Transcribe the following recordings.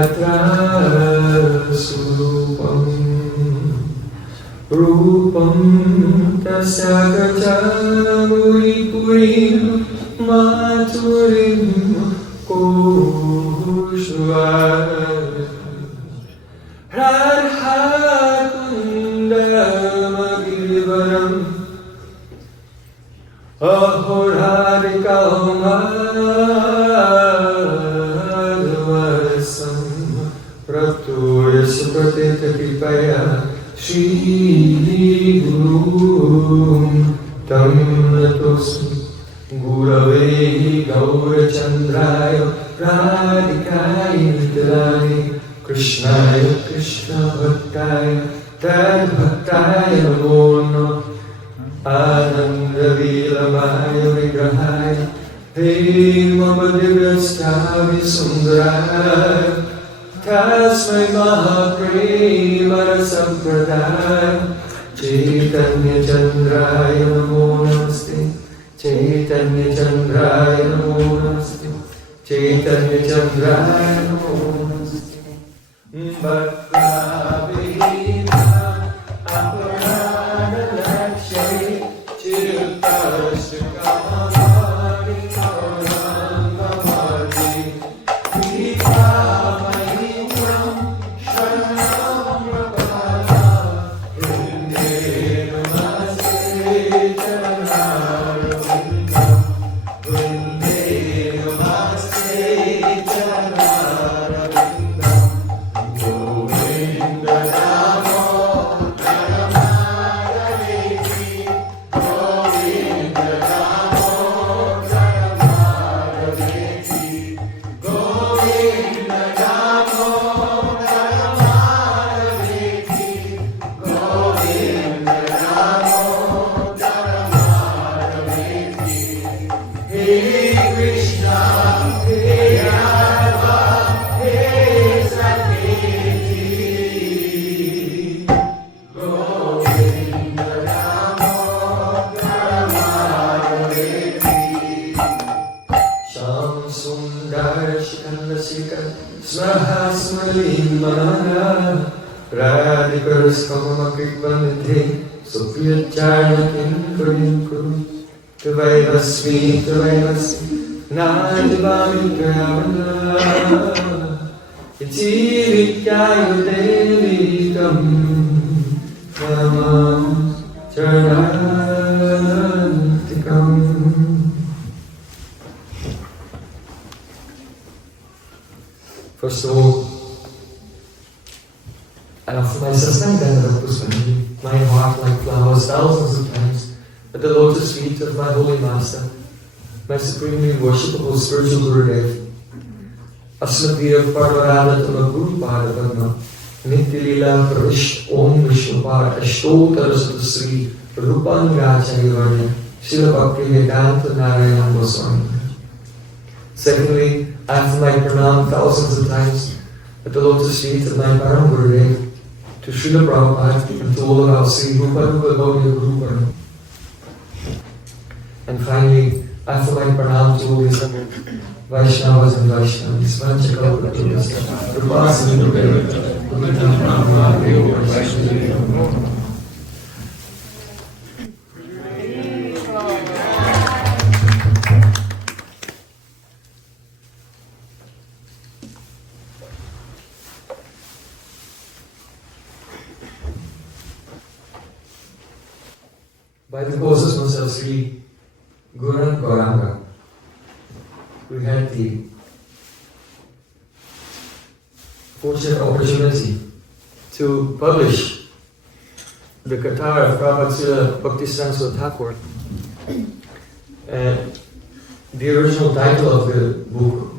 Tatra Surupam Rupam Tasya Gaja Muri Purim Maturim Kohushva Radha Kundamagirivaram Ahorarikam Advasam Pratuya Supratita Kripaya Shri Guru Tam Natosmi Gurave Gaurachandraya Radhikaya Nityaya Krishnaya Krishna Bhaktaya Tad Bhaktaya Namo Namo Ananda Vilamaya Vigrahaya Hemavadivyasthavi Sundaraya Tasmai Mahaprema Sampradaya Chaitanya Chandraya Namo Namaste Chaitanya Chandraya Namo Namaste Chaitanya Chandraya Namo Namaste Bhakta-vina aparana-lakshari chirtasya-kamani karanamadi Vita-mahimram sharanam-rapana Vrinde namaste charanarvindam Vrinde namaste charanarvindam Govinda Namo Naramadaveti Govinda Namo Naramadaveti Govinda Namo Naramadaveti Govinda Namo Naramadaveti Hey Krishna, Hey Radha, Hey Saketi Govinda Namo Naramadaveti Sham Sundar Shikandasika Smaha Smalim Manana Radhikaras Kamamakritvanidhe Supriyacharya Kinkurim Kuru Tuvayvasmi Nadivami Kravana Iti Vidyayudevikam Namam Charantikam. First of all, I offer my Satsang Puspanjali, my heart like flowers thousands of times at the lotus feet of my holy master, my supremely worshipable spiritual Gurudev, Asmadir Parvaradattama Guru Padavadma, Nityalila Pravish Om Vishwapar Ashtotarasata Sri Rupangachayavanya, Srila Bhakti Vedanta Narayana Goswami. Secondly, I offer my pranam thousands of times at the lotus feet of my Param Gurudev, to Srila Prabhupada and to all of our Sri Rupa Rupa Gaudiya Guru Param. And finally, I offer my pranam to all these Vaishnavas and Vaishnavis, Vanchakalpatarus, Rupasana Nubhevata, Rupatam Brahma, Deva Vaishnava. By the causes of Sri Guru and Gauranga, we had the fortunate opportunity to publish the Katha of Prabhupada Srila Bhaktisiddhanta Thakur. The original title of the book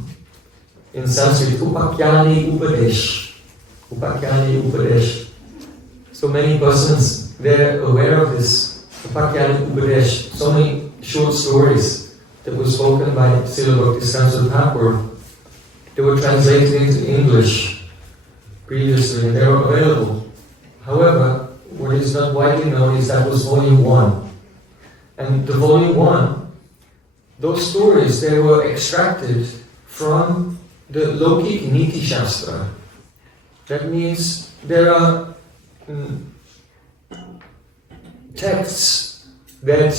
in Sanskrit, Upakyani Upadesh. Upakyani Upadesh. So many persons, they're aware of this Upakyani Upadesh, so many short stories that were spoken by Srila Bhaktisiddhanta Thakur. They were translated into English previously and they were available. However, what is not widely known is that was volume 1. And the volume 1, those stories, they were extracted from the Lokik Niti Shastra. That means there are texts that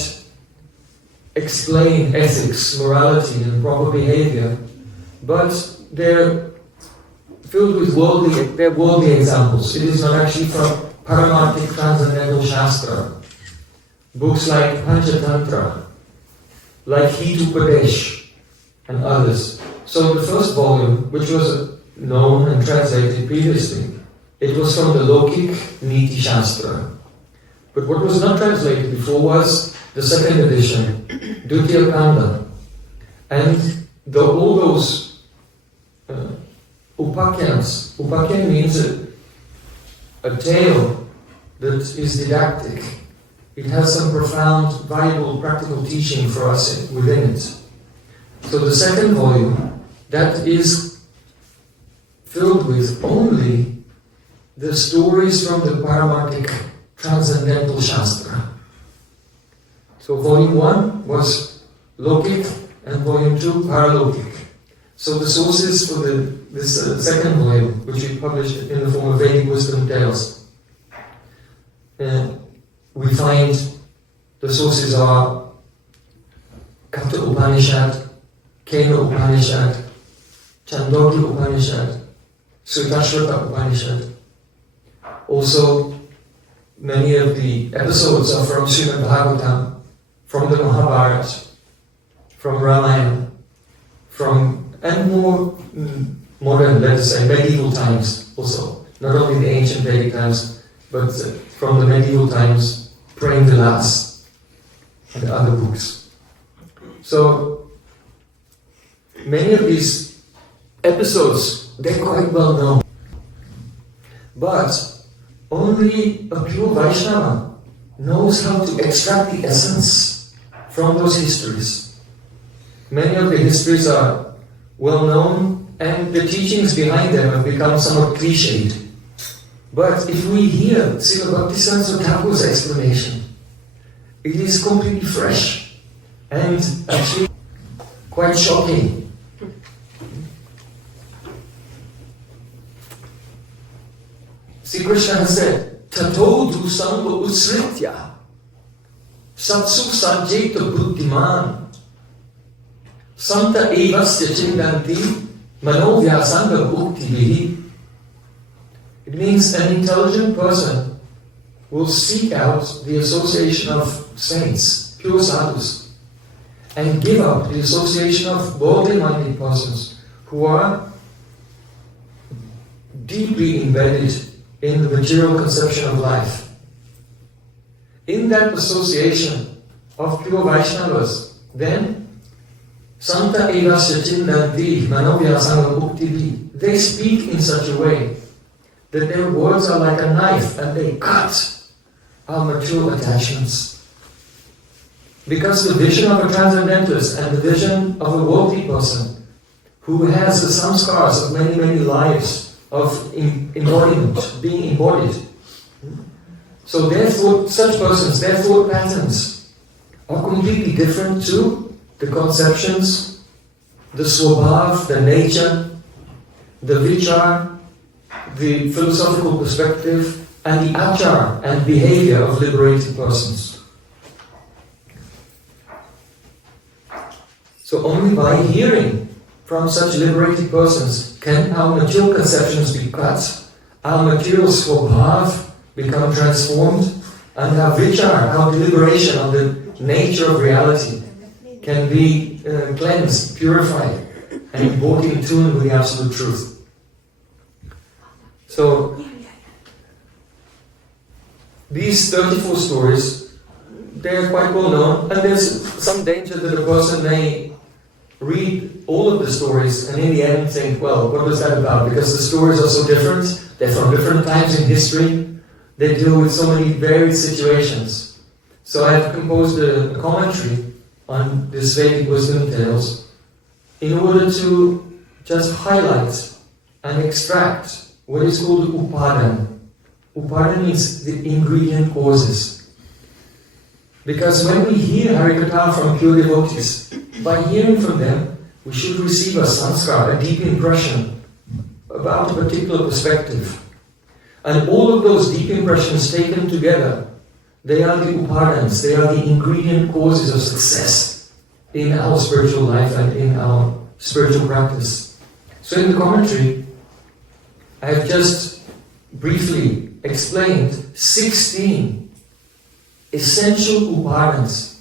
explain ethics, morality, and proper behavior, but they're filled with worldly examples. It is not actually from Paramarthik Transcendental Shastra. Books like Panchatantra, like Hitupadesh, and others. So the first volume, which was known and translated previously, it was from the Lokik Niti Shastra. But what was not translated before was the second edition, Dutiya Kanda. And all those upakyans, upakyan means a tale that is didactic. It has some profound, valuable, practical teaching for us within it. So the second volume, that is filled with only the stories from the Paramarthik Transcendental Shastra. So volume 1 was Lokik and volume 2 Paralokik. So the sources for this second volume, which we published in the form of Vedic Wisdom Tales, we find the sources are Katha Upanishad, Kena Upanishad, Chandogya Upanishad, Sutashvata Upanishad. Also, many of the episodes are from Srimad Bhagavatam, from the Mahabharata, from Ramayana, and more modern, let us say, medieval times also. Not only the ancient Vedic times, but from the medieval times, Prem and other books. So, many of these episodes, they're quite well known. But only a pure Vaishnava knows how to extract the essence from those histories. Many of the histories are well known and the teachings behind them have become somewhat cliched. But if we hear Srila Bhaktisiddhanta Thakur's explanation, it is completely fresh and actually quite shocking. Sri Krishna has said, Tato dusanga usritya satsu sanjeta buddhiman santa evasya chindanti manovyasanga bhukti. It means an intelligent person will seek out the association of saints, pure sadhus, and give up the association of worldly-minded persons who are deeply embedded in the material conception of life. In that association of pure Vaishnavas, then Santa Evasya Chindanti Manovyasanga Bhukti, they speak in such a way that their words are like a knife and they cut our material attachments. Because the vision of a transcendentalist and the vision of a worldly person who has the samskars of many, many lives of embodiment, being embodied. So therefore, such persons, their thought patterns are completely different to the conceptions, the swabhav, the nature, the vichar, the philosophical perspective, and the achar and behavior of liberated persons. So only by hearing from such liberated persons can our material conceptions be cut, our material swabhav become transformed, and our vichar, our deliberation on the nature of reality can be cleansed, purified, and brought in tune with the absolute truth. So, these 34 stories, they are quite well known, and there's some danger that a person may read all of the stories and in the end think, well, what was that about? Because the stories are so different, they're from different times in history, they deal with so many varied situations. So I have composed a commentary on this Vedic Wisdom Tales in order to just highlight and extract what is called upadan. Upadan means the ingredient causes. Because when we hear Harikatha from pure devotees, by hearing from them, we should receive a sanskar, a deep impression about a particular perspective. And all of those deep impressions taken together, they are the upadans, they are the ingredient causes of success in our spiritual life and in our spiritual practice. So in the commentary, I have just briefly explained 16 essential upadans,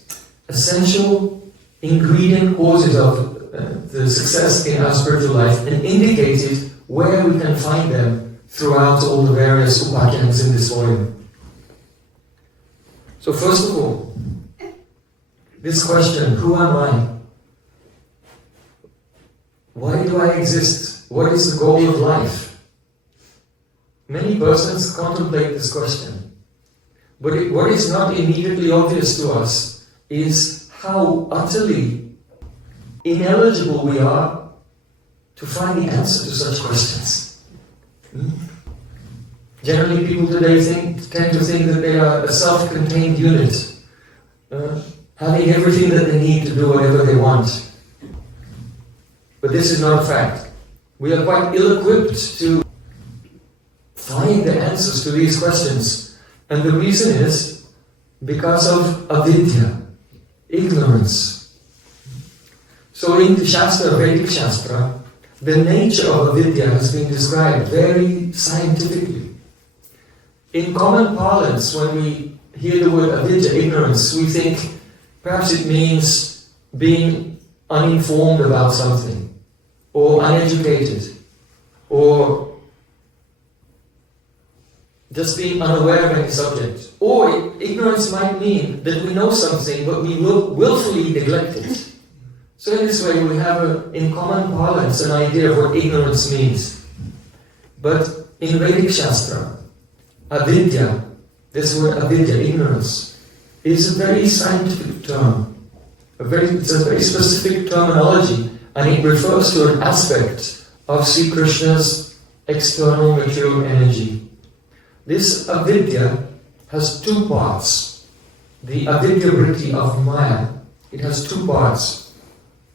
essential ingredient causes of the success in our spiritual life, and indicated where we can find them throughout all the various upakhyanas in this volume. So first of all, this question, who am I? Why do I exist? What is the goal of life? Many persons contemplate this question. But what is not immediately obvious to us is how utterly ineligible we are to find the answer to such questions. Generally, people today tend to think that they are a self-contained unit, having everything that they need to do whatever they want. But this is not a fact. We are quite ill-equipped to find the answers to these questions. And the reason is because of avidya, ignorance. So in the Shastra, Vedic Shastra, the nature of avidya has been described very scientifically. In common parlance, when we hear the word avidya, ignorance, we think perhaps it means being uninformed about something, or uneducated, or just being unaware of any subject. Or ignorance might mean that we know something, but we will willfully neglect it. So in this way, we have, in common parlance, an idea of what ignorance means. But in Vedic Shastra, avidya, this word avidya, ignorance, is a very scientific term. It's a very specific terminology, and it refers to an aspect of Sri Krishna's external material energy. This avidya has two parts. The avidya vritti of Maya, it has two parts,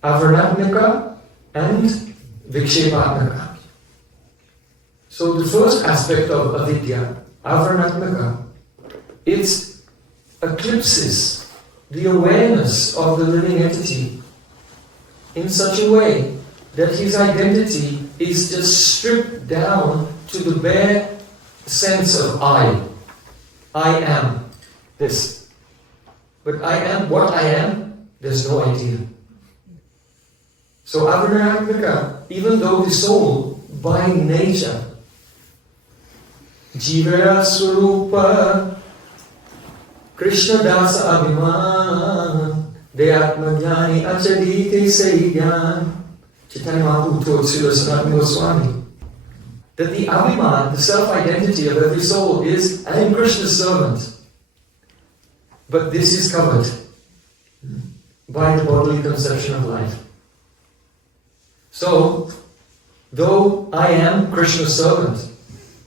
avarnatmika and vikshepatmika. So the first aspect of avidya, avarnatmika, it eclipses the awareness of the living entity in such a way that his identity is just stripped down to the bare sense of I. I am this. But I am what I am, there's no idea. So avarnatmika, even though the soul by nature, Jivara Swarupa Krishna Dasa Abhiman Deyatma Jnani Achadite Seigyan, Chaitanya Mahaprabhu told Srila Sanatana Goswami that the Abhiman, the self-identity of every soul is, I am Krishna's servant. But this is covered by the bodily conception of life. So, though I am Krishna's servant,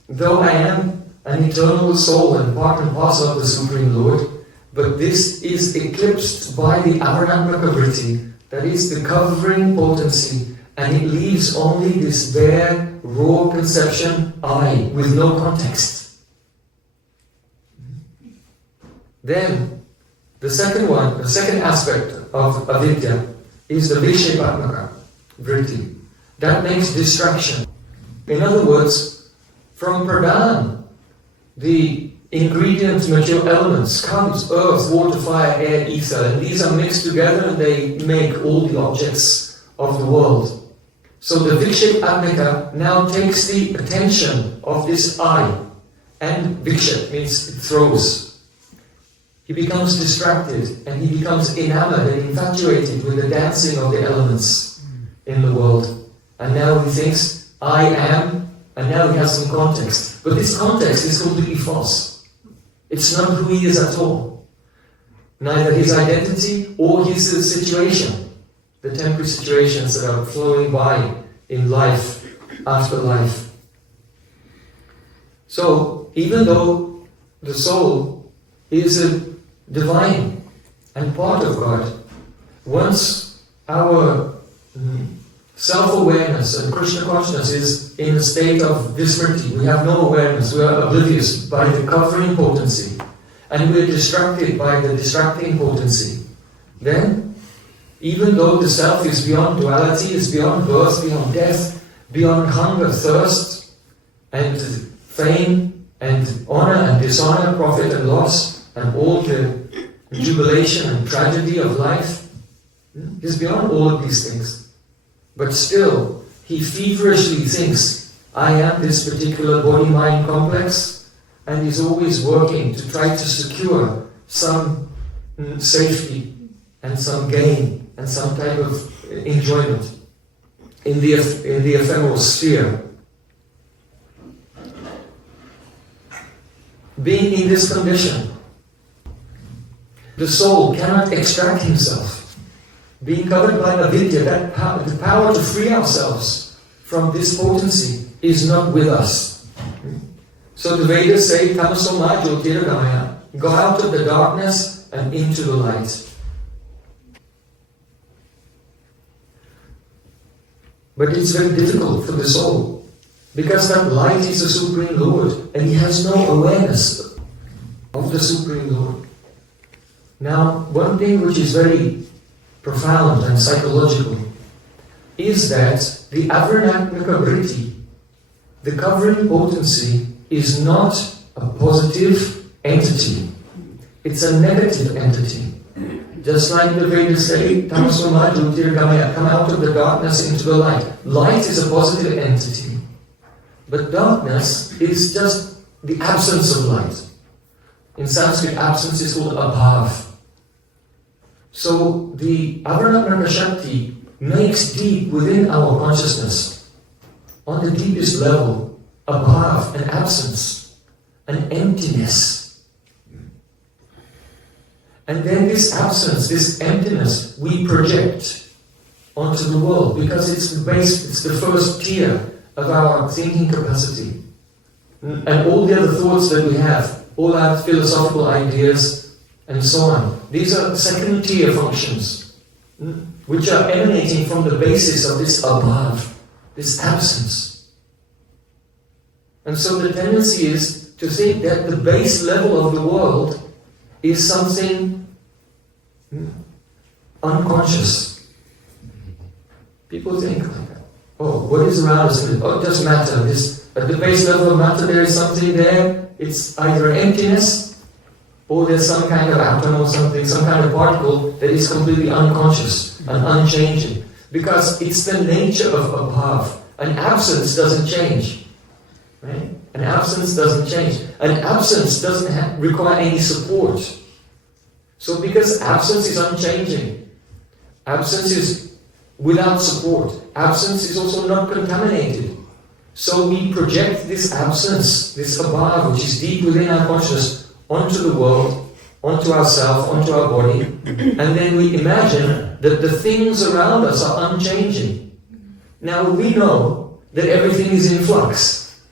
though I am an eternal soul and part and parcel of the Supreme Lord, but this is eclipsed by the avarnatmika vritti, that is the covering potency, and it leaves only this bare, raw conception, I, with no context. Then, the second aspect of avidya is the vikshepatmaka vritti. That makes distraction. In other words, from pradhan, the ingredient material elements comes earth, water, fire, air, ether, and these are mixed together and they make all the objects of the world. So the vikshepatmika now takes the attention of this I, and vikshep means it throws. He becomes distracted and he becomes enamored and infatuated with the dancing of the elements in the world. And now he thinks, I am, and now he has some context. But this context is completely false. It's not who he is at all. Neither his identity or his situation. The temporary situations that are flowing by in life, after life. So, even though the soul is a divine and part of God, once our Self-awareness and Krishna consciousness is in a state of vismriti. We have no awareness, we are oblivious by the covering potency, and we are distracted by the distracting potency. Then, even though the self is beyond duality, is beyond birth, beyond death, beyond hunger, thirst, and fame, and honor and dishonor, profit and loss, and all the jubilation and tragedy of life, is beyond all of these things. But still, he feverishly thinks, I am this particular body-mind complex, and is always working to try to secure some safety and some gain and some type of enjoyment in the ephemeral sphere. Being in this condition, the soul cannot extract himself. Being covered by avidya, the power to free ourselves from this potency is not with us. So the Vedas say, tamasoma jyotirgamaya, go out of the darkness and into the light. But it's very difficult for the soul, because that light is the Supreme Lord, and he has no awareness of the Supreme Lord. Now, one thing which is very profound and psychological is that the avarnatmaka vritti, the covering potency, is not a positive entity. It's a negative entity. Just like the Vedas say, tamasoma jyotirgamaya, come out of the darkness into the light. Light is a positive entity. But darkness is just the absence of light. In Sanskrit, absence is called abhav. So the avarnatmaka shakti makes deep within our consciousness, on the deepest level, abhav, an absence, an emptiness. And then this absence, this emptiness, we project onto the world, because it's the base, it's the first tier of our thinking capacity. And all the other thoughts that we have, all our philosophical ideas, and so on, these are second tier functions, which are emanating from the basis of this abhav, this absence. And so the tendency is to think that the base level of the world is something unconscious. People think like that. Oh, what is around us? Oh, it doesn't matter. At the base level of matter, there is something there. It's either emptiness, or there's some kind of atom or something, some kind of particle that is completely unconscious and unchanging. Because it's the nature of abhav. An absence doesn't change. Right? An absence doesn't change. An absence doesn't require any support. So because absence is unchanging, absence is without support, absence is also not contaminated. So we project this absence, this abhav, which is deep within our consciousness, onto the world, onto ourselves, onto our body, and then we imagine that the things around us are unchanging. Now we know that everything is in flux,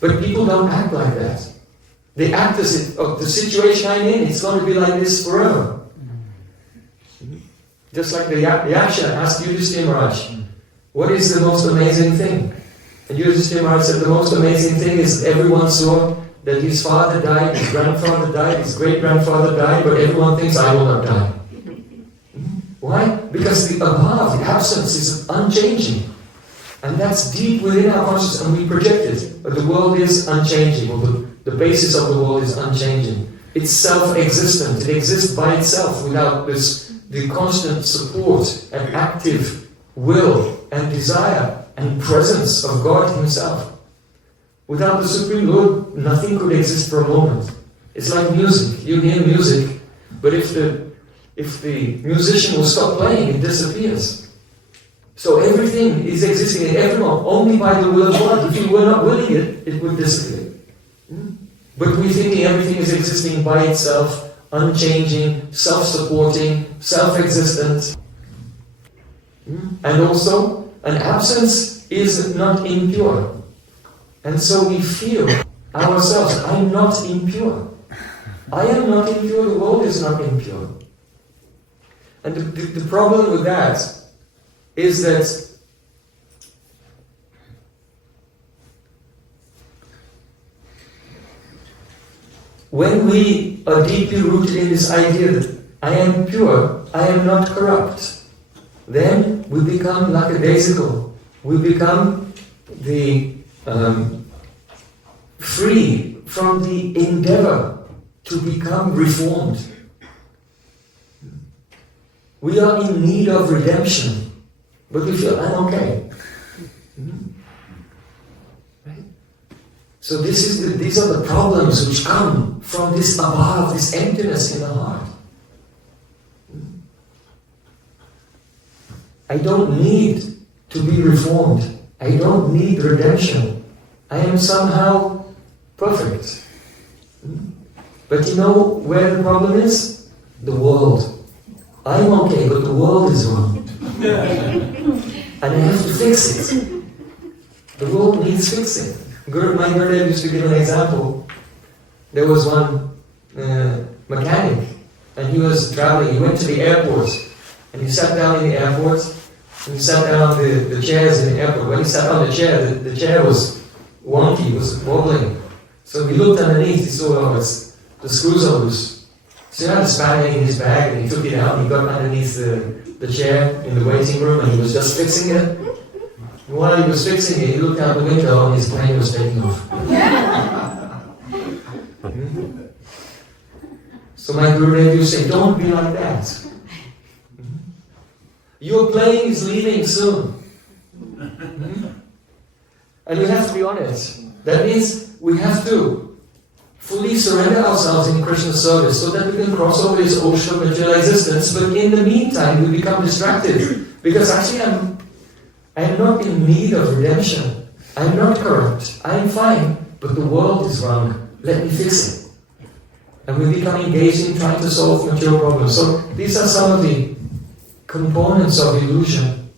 but people don't act like that. They act as if, oh, the situation I'm in, it's going to be like this forever. Just like the Yaksha asked Yudhishthira Maharaj, what is the most amazing thing? And Yudhishthira Maharaj said, the most amazing thing is everyone saw that his father died, his grandfather died, his great-grandfather died, but everyone thinks I will not die. Why? Because the abhav, the absence, is unchanging. And that's deep within our consciousness, and we project it. But the world is unchanging, or the basis of the world is unchanging. It's self-existent. It exists by itself without the constant support and active will and desire and presence of God Himself. Without the Supreme Lord, nothing could exist for a moment. It's like music. You hear music, but if the musician will stop playing, it disappears. So everything is existing in everyone only by the will of God. If you were not willing it, it would disappear. But we're thinking everything is existing by itself, unchanging, self-supporting, self-existent. And also, an absence is not impure. And so we feel ourselves, I'm not impure. I am not impure, the world is not impure. And the problem with that is that when we are deeply rooted in this idea that I am pure, I am not corrupt, then we become lackadaisical. We become free from the endeavor to become reformed. We are in need of redemption, but we feel, I'm okay. Right? So these are the problems which come from this abhav, this emptiness in the heart. I don't need to be reformed. I don't need redemption. I am somehow perfect. But you know where the problem is? The world. I'm okay, but the world is wrong. And I have to fix it. The world needs fixing. My Gurudev used to give an example. There was one mechanic, and he was traveling. He went to the airport, and he sat down in the airport, and he sat down on the chairs in the airport. When he sat on the chair was wonky, was wobbling. So he looked underneath, he saw the screws are loose. So he had a spanner in his bag, and he took it out, and he got underneath the chair in the waiting room, and he was just fixing it. And while he was fixing it, he looked out the window, and his plane was taking off. So my Gurudev used to say, don't be like that. Your plane is leaving soon. And we have to be honest. That means we have to fully surrender ourselves in Krishna's service so that we can cross over this ocean of material existence. But in the meantime, we become distracted. Because actually I am not in need of redemption. I am not corrupt. I am fine. But the world is wrong. Let me fix it. And we become engaged in trying to solve material problems. So these are some of the components of illusion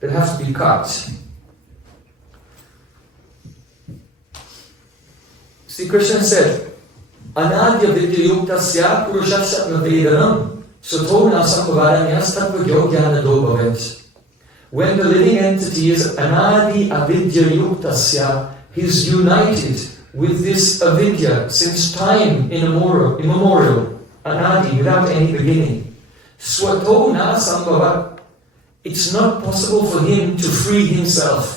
that have to be cut. See, Krishna said, Anadya vidyayuktasya purushasya vedanam sotona sambhavaranyas tattva yogyana dobhavet. When the living entity is anadi avidyayuktasya, he is united with this avidya since time immemorial, anadi, without any beginning. Swato na sambhavat. It's not possible for him to free himself.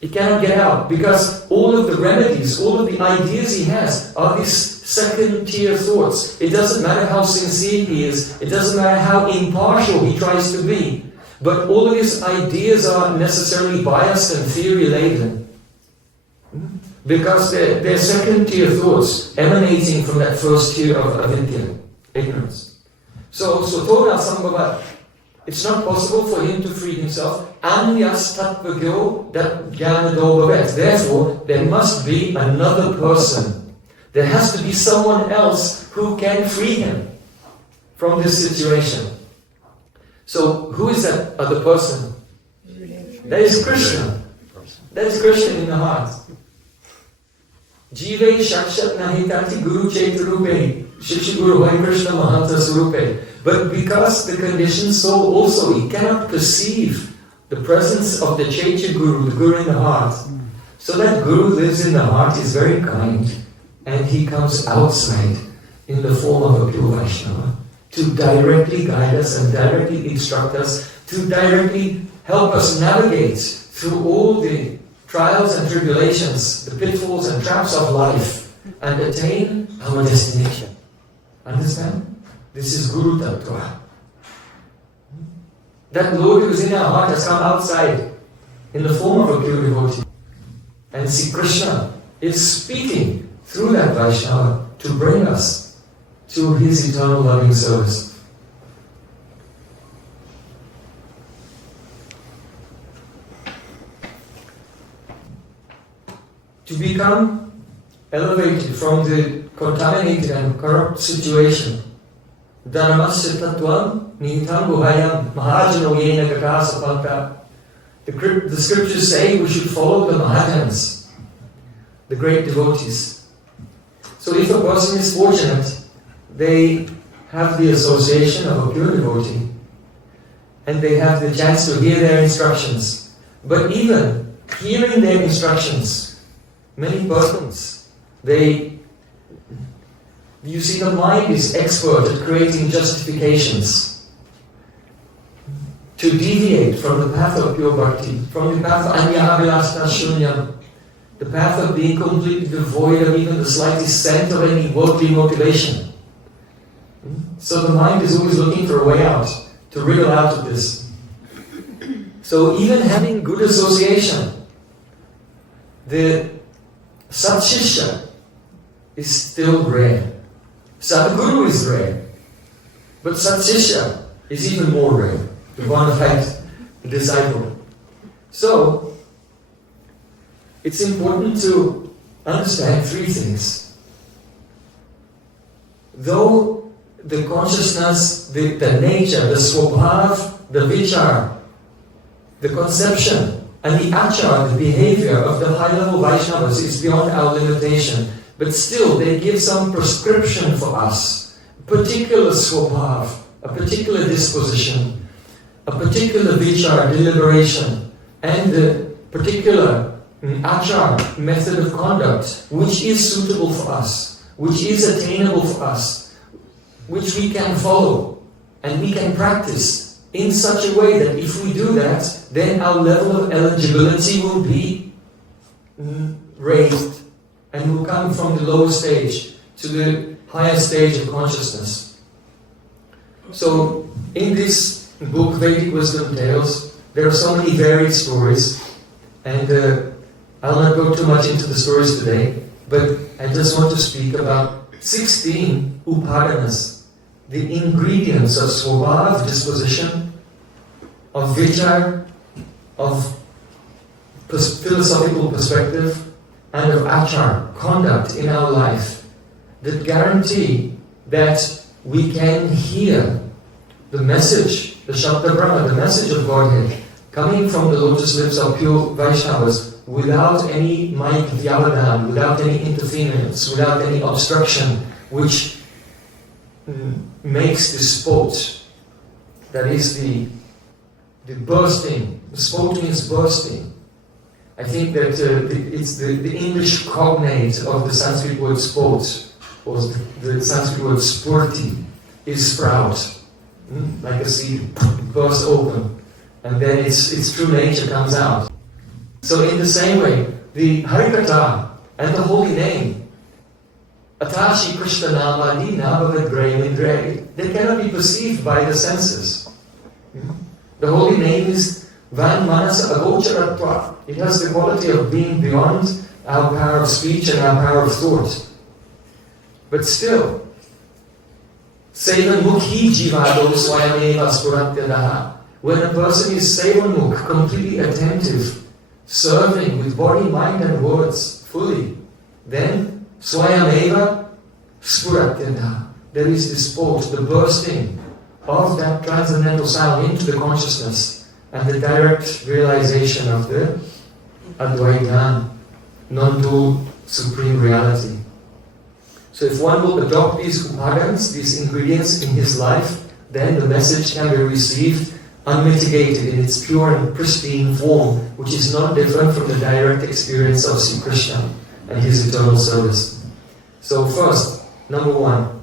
He cannot get out because all of the remedies, all of the ideas he has are these second-tier thoughts. It doesn't matter how sincere he is. It doesn't matter how impartial he tries to be. But all of his ideas are necessarily biased and theory-laden. Because they're second-tier thoughts emanating from that first tier of avidya, ignorance. So Sotona Sambhavat, it's not possible for him to free himself. Anyas tattvagyo jnana dobhavet. Therefore, there must be another person. There has to be someone else who can free him from this situation. So, who is that other person? That is Krishna. That is Krishna in the heart. Jive shakshat nahitati guru chaitarupe. Shiksha Guru Hai Krishna Mahanta Sarupe. But because the conditioned soul also, he cannot perceive the presence of the Chaitanya Guru, the Guru in the heart. So that Guru lives in the heart, is very kind, and he comes outside in the form of a pure Vaishnava to directly guide us and directly instruct us, to directly help us navigate through all the trials and tribulations, the pitfalls and traps of life, and attain our destination. Understand? This is Guru-tattva. That Lord who is in our heart has come outside in the form of a pure devotee. And see, Krishna is speaking through that Vaishnava to bring us to his eternal loving service. To become elevated from the contaminated and corrupt situation, Dhanamasya tattvam nihitam guhayam mahajano yena kakasa palta. The scriptures say we should follow the Mahajans, the great devotees. So if a person is fortunate, they have the association of a pure devotee. and they have the chance to hear their instructions. But even hearing their instructions, many persons, you see, the mind is expert at creating justifications to deviate from the path of pure bhakti, from the path of anya-abhilashta shunyam, the path of being completely devoid of even the slightest scent of any worldly motivation. So the mind is always looking for a way out, to wriggle out of this. So even having good association, the Sat-shishya is still rare. Sadguru is rare, but Sat-shishya is even more rare, the bona fide disciple. So, it's important to understand three things. Though the consciousness, the nature, the swabhav, the vichar, the conception, and the achar, the behavior of the high-level Vaishnavas is beyond our limitation, but still they give some prescription for us, a particular swabhav, a particular disposition, a particular vichar, deliberation, and a particular achar, method of conduct, which is suitable for us, which is attainable for us, which we can follow, and we can practice in such a way that if we do that, then our level of eligibility will be raised and will come from the lower stage to the higher stage of consciousness. So, in this book, Vedic Wisdom Tales, there are so many varied stories, and I'll not go too much into the stories today, but I just want to speak about 16 upadanas, the ingredients of swabhav, disposition, of vichar, of philosophical perspective, and of achar, conduct in our life, that guarantee that we can hear the message, the Shabda Brahma, the message of Godhead, coming from the lotus lips of pure Vaishnavas, without any mic vyavadan, without any interference, without any obstruction, which makes the spot, that is the bursting, the spot means bursting. I think that it's the English cognate of the Sanskrit word spot, or the Sanskrit word spurti, is sprout, like a seed, bursts open, and then its true nature comes out. So in the same way, the Harikatha and the holy name, Atashi Krishna Namadi Nabhavad Grahimindre, they cannot be perceived by the senses. The holy name is Van Manasa Agocharatva. It has the quality of being beyond our power of speech and our power of thought. But still, Sevanmukhi Jivado Swayameva Spurantyadaha. When a person is Sevanmukh, completely attentive, serving with body, mind and words fully, then Swayameva Spurantyadaha. There is this sport, the bursting of that transcendental sound into the consciousness and the direct realization of the Advaita, non-dual supreme reality. So if one will adopt these upadans, these ingredients in his life, then the message can be received unmitigated in its pure and pristine form, which is not different from the direct experience of Sri Krishna and his eternal service. So first, number one,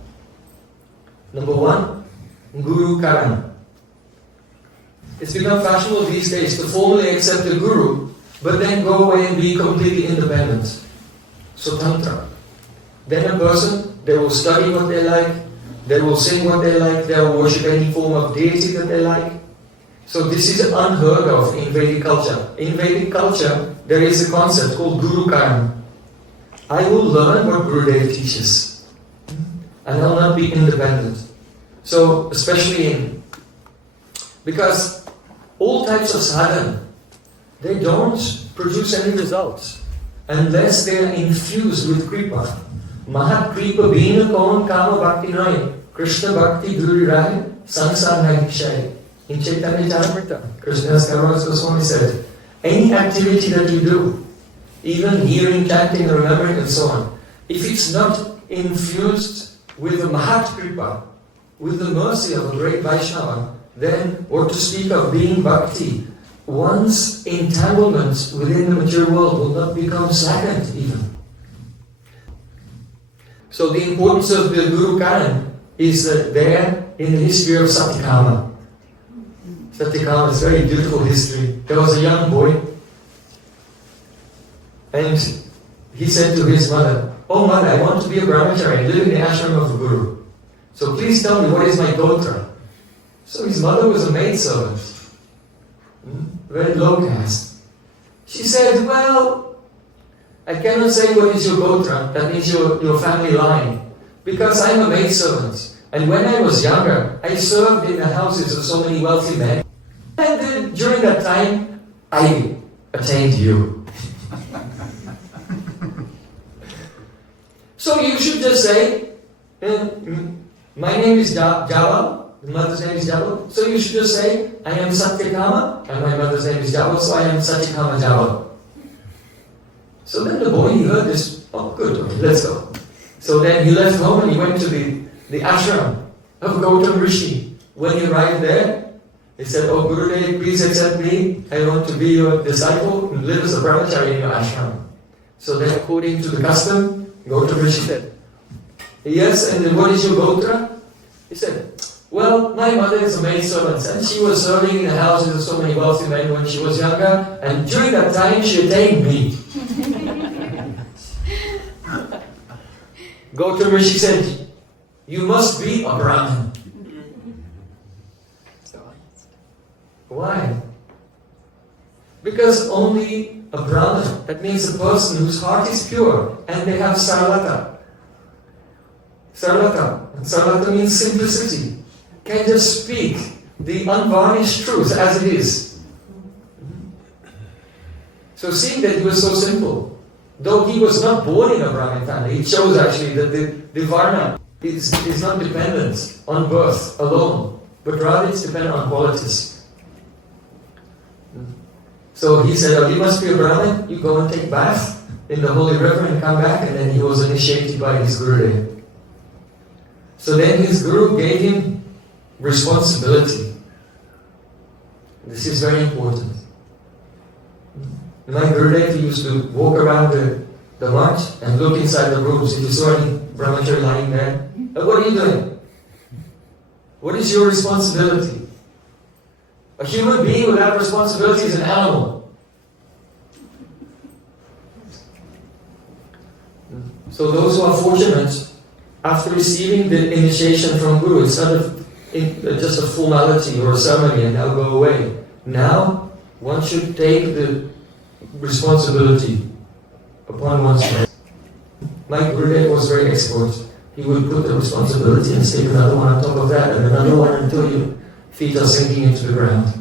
Guru Karan. It's become fashionable these days to formally accept a guru, but then go away and be completely independent. Swatantra. Then a person, they will study what they like, they will sing what they like, they will worship any form of deity that they like. So this is unheard of in Vedic culture. In Vedic culture, there is a concept called Guru Karan. I will learn what Gurudev teaches, and I will not be independent. So, especially because all types of sadhana, they don't produce any results unless they are infused with kripa. Mahat kripa bina kaun kama bhakti noy, Krishna bhakti dhuri rai, sansar nahi. In Chaitanya Charitamrita, Krishnadas Kaviraj Goswami said, any activity that you do, even hearing, chanting, remembering and so on, if it's not infused with the Mahat Kripa, with the mercy of a great Vaishnava, then what to speak of being bhakti? One's entanglements within the material world will not become slackened even. So the importance of the Guru Karan is there in the history of Satyakama. Satyakama is a very beautiful history. There was a young boy, and he said to his mother, "Oh mother, I want to be a brahmachari and live in the ashram of the Guru. So please tell me, what is my gotra?" So his mother was a maidservant, very low caste. She said, "Well, I cannot say what is your gotra, that means your family line, because I'm a maidservant. And when I was younger, I served in the houses of so many wealthy men. And during that time, I attained you. So you should just say, my name is Java, the mother's name is Java. So you should just say, I am Satyakama, and my mother's name is Java, so I am Satyakama Java." So then the boy, he heard this, "Oh good, okay, let's go." So then he left home and he went to the ashram of Gautam Rishi. When he arrived there, he said, "Oh Gurudev, please accept me. I want to be your disciple and live as a brahmachari in your ashram." So then, according to the custom, Gautam Rishi said, "Yes, and what is your gotra?" He said, "Well, my mother is a maidservant, and she was serving in the houses of so many wealthy men when she was younger, and during that time she attained me." Gautam Rishi said, "You must be a Brahmin." Why? Because only a Brahmin, that means a person whose heart is pure, and they have sarlata. Sarlata. And sarlata means simplicity. Can just speak the unvarnished truth as it is. So seeing that he was so simple, though he was not born in a Brahmin family, it shows actually that the Varna is not dependent on birth alone, but rather it's dependent on qualities. So he said, "Oh, you must be a Brahmin, you go and take bath in the holy river and come back," and then he was initiated by his Gurudev. So then his Guru gave him responsibility. This is very important. My Gurudev used to walk around the mart and look inside the rooms. If you saw any brahmachari lying there, "What are you doing? What is your responsibility?" A human being without responsibility is an animal. So those who are fortunate, after receiving the initiation from Guru, it's not just a formality or a ceremony and now go away. Now, one should take the responsibility upon oneself. My Gurudev was very expert. He would put the responsibility and stick another one on top of that and another one until your feet are sinking into the ground.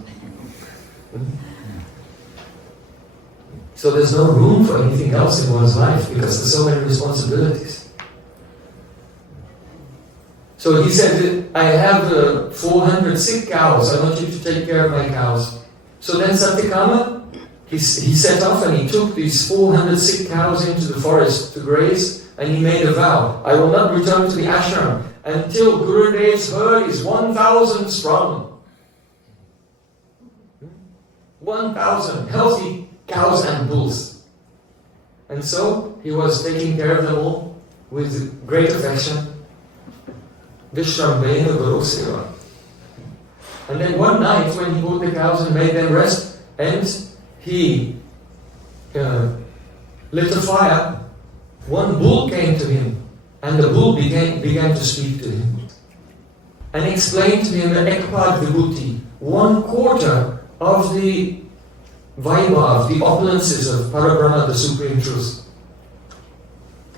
So there's no room for anything else in one's life because there's so many responsibilities. So he said, "I have 400 sick cows. I want you to take care of my cows." So then Satyakama, he set off and he took these 400 sick cows into the forest to graze, and he made a vow, "I will not return to the ashram until Gurudev's herd is 1,000 strong." 1,000 healthy cows and bulls. And so he was taking care of them all with great affection. Vishrambena Guru Seva. And then one night when he put the cows and made them rest, and he lit a fire, one bull came to him, and the bull began to speak to him and explained to him the Ekpad Vibhuti, 1/4 of the Vaibhav, the opulences of Parabrahma, the Supreme Truth.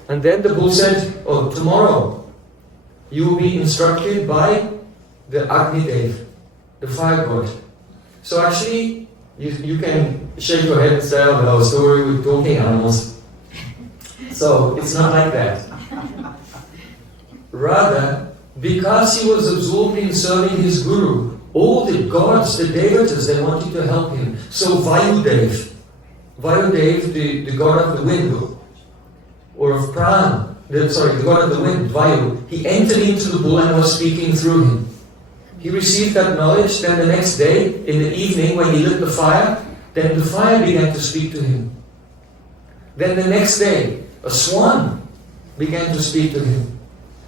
And then the bull said, "Oh, tomorrow you will be instructed by the Agni Dev, the fire god." So actually, you can shake your head and say, "Oh, no, story with talking animals." So it's not like that. Rather, because he was absorbed in serving his Guru, all the gods, the devatas, they wanted to help him. So Vayudev, the god of the wind, or of Pran, the god of the wind, Vayu, he entered into the bull and was speaking through him. he received that knowledge. Then the next day, in the evening, when he lit the fire, then the fire began to speak to him. Then the next day, a swan began to speak to him.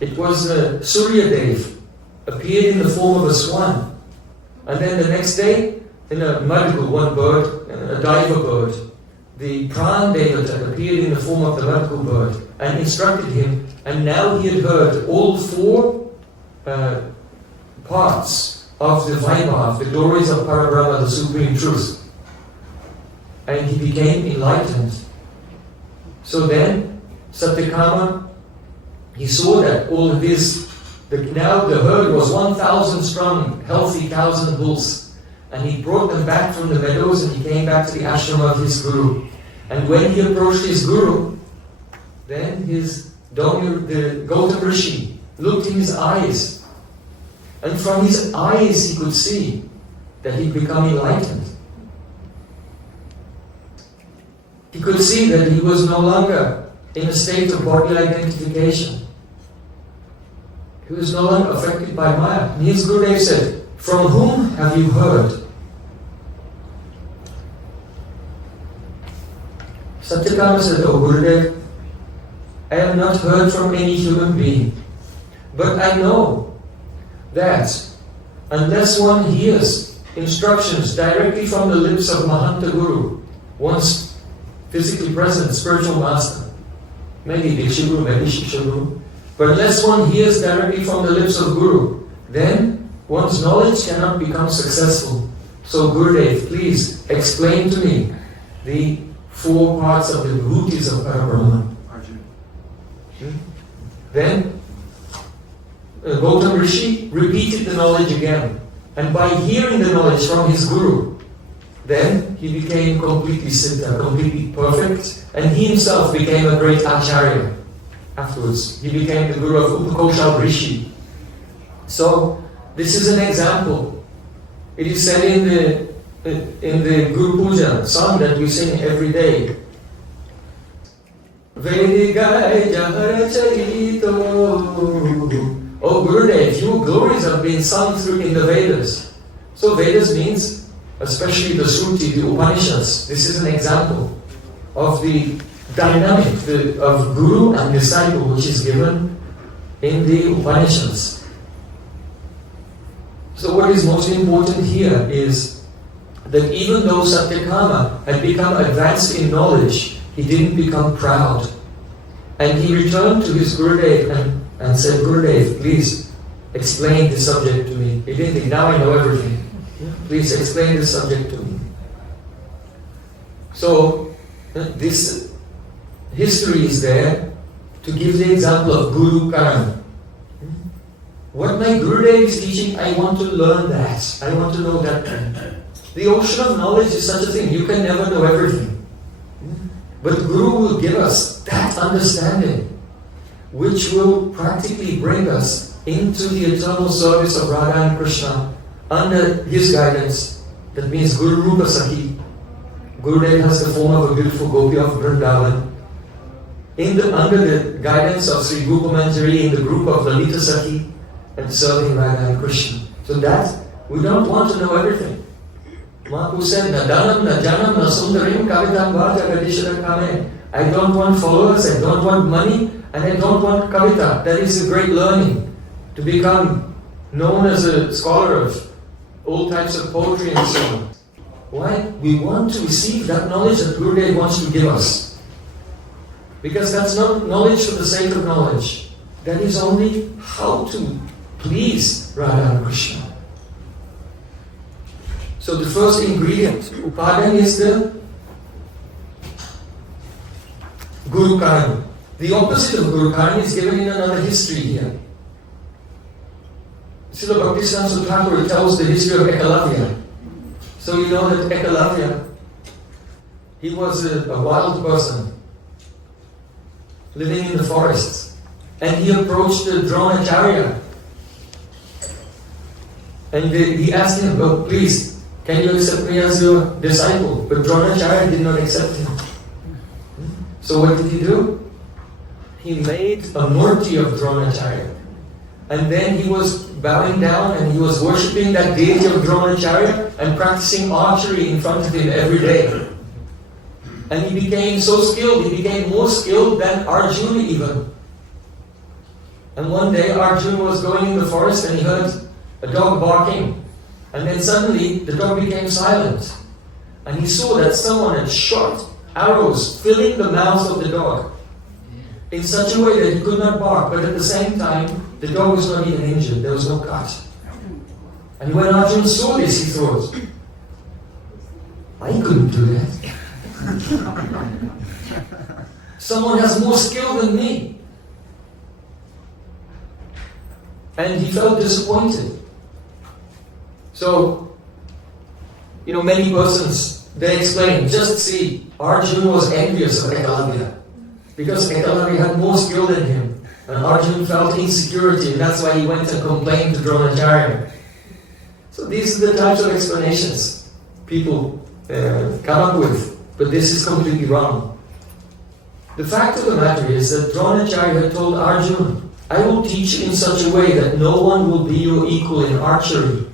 It was Surya Dev, appeared in the form of a swan. And then the next day, in a madhu, one bird, a diver bird, the Pran Devata appeared in the form of the madhu bird and instructed him. And now he had heard all four parts of the Vaibhav, the glories of Parabrahma, the Supreme Truth. And he became enlightened. So then, Satyakama, he saw that all of this, now the herd was 1,000 strong, healthy cows and bulls. And he brought them back from the meadows and he came back to the ashram of his guru. And when he approached his guru, then the Gautam Rishi looked in his eyes. And from his eyes he could see that he'd become enlightened. He could see that he was no longer in a state of body identification. He was no longer affected by Maya. And his Gurudev said, "From whom have you heard?" Satyakama said, "Oh Gurudev, I have not heard from any human being. But I know that unless one hears instructions directly from the lips of Mahanta Guru, one's physically present spiritual master, maybe Diksha Guru, maybe Shiksha Guru, but unless one hears directly from the lips of Guru, then one's knowledge cannot become successful. So Gurudev, please explain to me the four parts of the vibhutis of Parabrahma." Then Gautam Rishi repeated the knowledge again. And by hearing the knowledge from his Guru, then he became completely siddha, completely perfect, and he himself became a great acharya afterwards. He became the Guru of Upakoshal Rishi. So, this is an example. It is said in the Guru Puja song that we sing every day. Vedic Jahara Charito. Oh Gurudev, your glories have been sung through in the Vedas. So Vedas means, especially the Shruti, the Upanishads. This is an example of the dynamic of Guru and disciple which is given in the Upanishads. So what is most important here is that even though Satyakama had become advanced in knowledge, he didn't become proud. And he returned to his Gurudev and said, "Gurudev, please explain this subject to me." He didn't think, "Now I know everything. Please explain this subject to me." So, this history is there to give the example of Guru Karan. What my Gurudev is teaching, I want to learn that. I want to know that. The ocean of knowledge is such a thing. You can never know everything. But Guru will give us that understanding, which will practically bring us into the eternal service of Radha and Krishna under his guidance. That means Guru Rupa Sakhi. Gurudev has the form of a beautiful gopi of Vrindavan. Under the guidance of Sri Rupa Manjari in the group of Lalita Sakhi and serving Radha and Krishna. So that, we don't want to know everything. Mahaprabhu said, "Na danam, na janam, na sundarim, kavitam va jagadishara kame." I don't want followers, I don't want money, and I don't want kavita. That is a great learning. To become known as a scholar of all types of poetry and so on. Why? We want to receive that knowledge that Gurudev wants to give us. Because that's not knowledge for the sake of knowledge. That is only how to please Radha and Krishna. So the first ingredient, upadan, is the Guru Karan. The opposite of Guru Karan is given in another history here. Srila Bhaktisiddhanta Thakur tells the history of Ekalavya. So you know that Ekalavya, he was a wild person living in the forests. And he approached the Dronacharya. And he asked him, "Oh, please, can you accept me as your disciple?" But Dronacharya did not accept him. So what did he do? He made a murti of Dronacharya. And then he was bowing down and he was worshipping that deity of Dronacharya and practicing archery in front of him every day. And he became so skilled, he became more skilled than Arjuna even. And one day Arjuna was going in the forest and he heard a dog barking. And then suddenly the dog became silent. And he saw that someone had shot arrows filling the mouth of the dog in such a way that he could not bark, but at the same time the dog was not even injured, there was no cut. And when Arjuna saw this, he thought, I couldn't do that. Someone has more skill than me. And he felt disappointed. So, many persons, they explain, just see, Arjuna was envious of Ekalavya. Because Ekalavya had more skill than him. And Arjuna felt insecurity, and that's why he went and complained to Dronacharya. So these are the types of explanations people come up with. But this is completely wrong. The fact of the matter is that Dronacharya had told Arjuna, I will teach you in such a way that no one will be your equal in archery.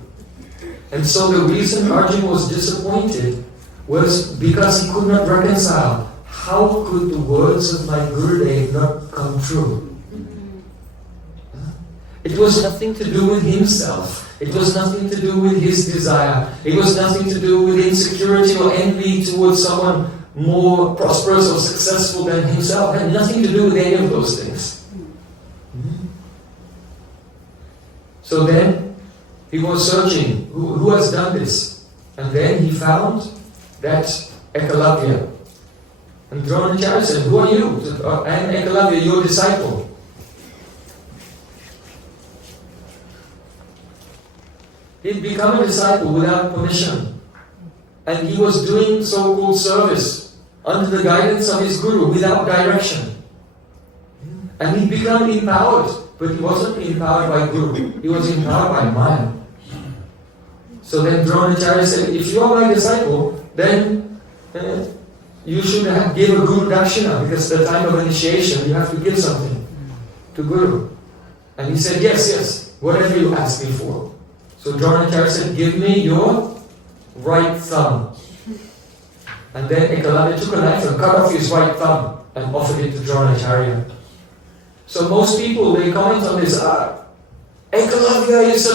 And so the reason Arjuna was disappointed was because he could not reconcile. How could the words of my Gurudev not come true? It was nothing to do with himself. It was nothing to do with his desire. It was nothing to do with insecurity or envy towards someone more prosperous or successful than himself. It had nothing to do with any of those things. So then, he was searching, who has done this? And then he found that Ekalavya. And Dronacharya said, who are you? I am Ekalavya, your disciple. He'd become a disciple without permission. And he was doing so-called service under the guidance of his guru without direction. And he'd become empowered, but he wasn't empowered by guru. He was empowered by Maya. So then Dronacharya said, if you are my disciple, then you should give a guru dakshina, because at the time of initiation you have to give something to guru. And he said, yes, whatever you ask me for. So Dronacharya said, give me your right thumb. And then Ekalavya took a knife and cut off his right thumb and offered it to Dronacharya. So most people, they comment on this, Ekalavya has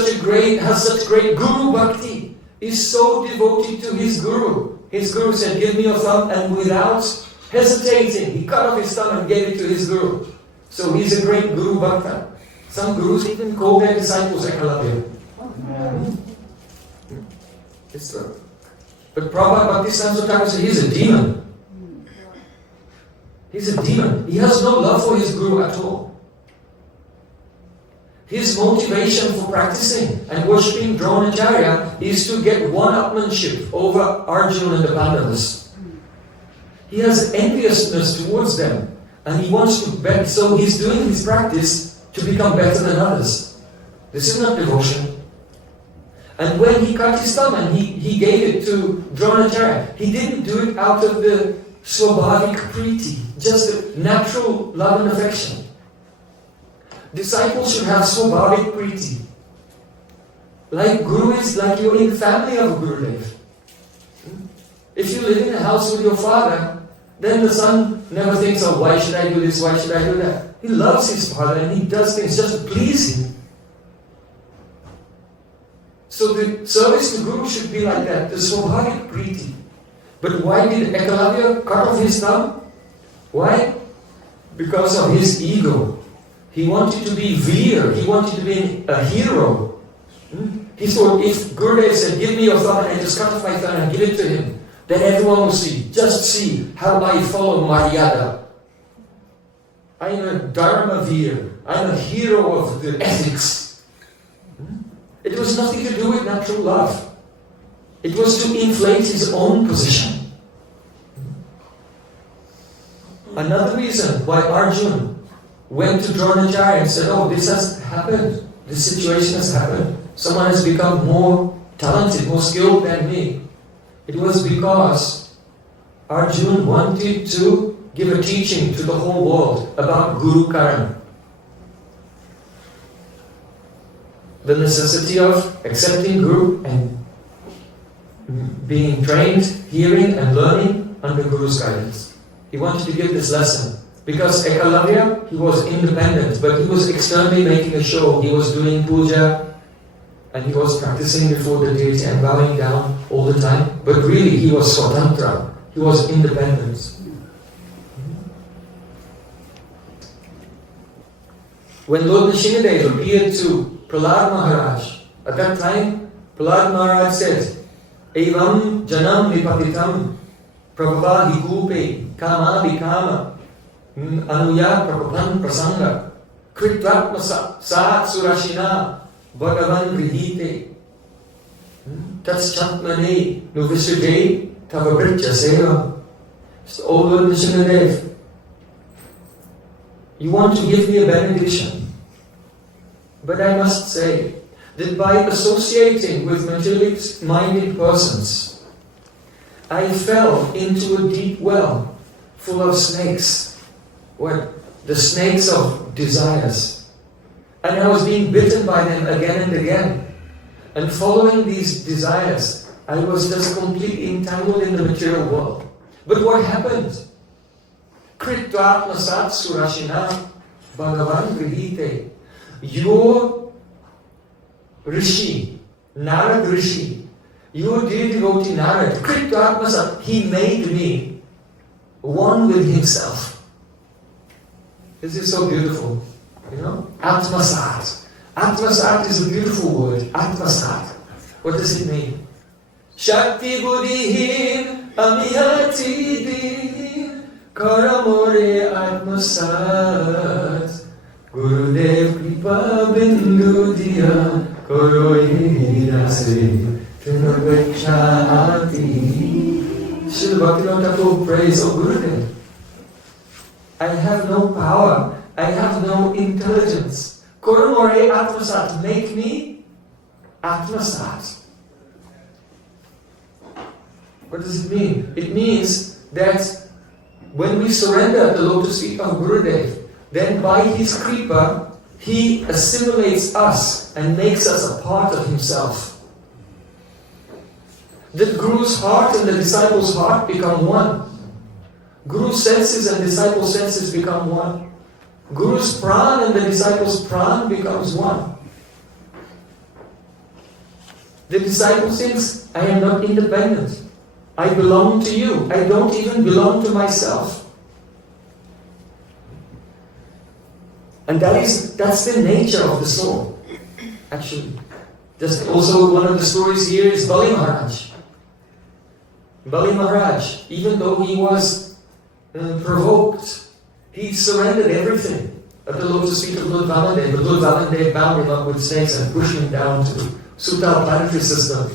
such great guru bhakti. He's so devoted to his guru. His guru said, give me your thumb, and without hesitating, he cut off his thumb and gave it to his guru. So he's a great guru bhakta. Some gurus even call their disciples Ekalavya. It's true. But Prabhupada Bhaktisiddhanta Thakur said, he's a demon. He's a demon. He has no love for his guru at all. His motivation for practicing and worshipping Dronacharya is to get one-upmanship over Arjuna and the Pandavas. He has enviousness towards them, and he wants to bet. So he's doing his practice to become better than others. This is not devotion. And when he cut his thumb and he gave it to Dronacharya, he didn't do it out of the swabhavik priti, just a natural love and affection. Disciples should have swabhavik priti. Like Guru is like you're in the family of Gurudev. If you live in a house with your father, then the son never thinks, oh, why should I do this, why should I do that? He loves his father and he does things just to please him. So the service to Guru should be like that, the swabhavik priti. But why did Ekalavya cut off his thumb? Why? Because of his ego. He wanted to be veer, he wanted to be a hero. He thought, if Gurudev said, give me your thumb, and I just cut off my thumb and give it to him, then everyone will see, just see how I follow Maryada. I am a dharma veer, I am a hero of the ethics. It was nothing to do with natural love. It was to inflate his own position. Another reason why Arjuna went to Dronacharya and said, oh, this has happened, this situation has happened, someone has become more talented, more skilled than me. It was because Arjuna wanted to give a teaching to the whole world about Guru Karma. the necessity of accepting Guru and being trained, hearing and learning under Guru's guidance. He wanted to give this lesson. Because Ekalavya, he was independent, but he was externally making a show. He was doing puja and he was practicing before the deity and bowing down all the time. But really he was swatantra, he was independent. When Lord Nrsimhadev appeared to Prahlad Maharaj, at that time Prahlad Maharaj said, Evam janam nipatitam prabhava hikupe kama bikama anuya prapapan prasanga kritvatma saat surashina bhagavan grihite tats chatmane nuvisude tavabritya seva. O Lord Nrsimhadev, you want to give me a benediction, but I must say that by associating with materialistic-minded persons, I fell into a deep well full of snakes. What? The snakes of desires. And I was being bitten by them again and again. And following these desires, I was just completely entangled in the material world. But what happened? Kritvatma sat surashina bhagavan grihite. Your Rishi, Narad Rishi, your dear devotee Narad, Kritvatma sat, he made me one with himself. This is so beautiful, you know? Atmasat. Atmasat is a beautiful word. Atmasat. What does it mean? Shakti buddhihim amiyati din karamore atmasat Gurudev kripa bindu diya koroi rase tunavechati. Srila Bhaktivinoda Thakur prays, O Gurudev, I have no power, I have no intelligence. Karamore atmasat, make me atmasat. What does it mean? It means that when we surrender at the lotus feet of Gurudev, then by his kripa, he assimilates us and makes us a part of himself. The Guru's heart and the disciple's heart become one. Guru's senses and disciple's senses become one. Guru's pran and the disciple's pran becomes one. The disciple thinks, I am not independent. I belong to you. I don't even belong to myself. And that's the nature of the soul, actually. Just also one of the stories here is Bali Maharaj. Bali Maharaj, even though he was provoked, he surrendered everything at the lotus feet of Lord Vamandev. But Lord Vamandev bound him up with snakes and pushed him down to Sutal planetary system.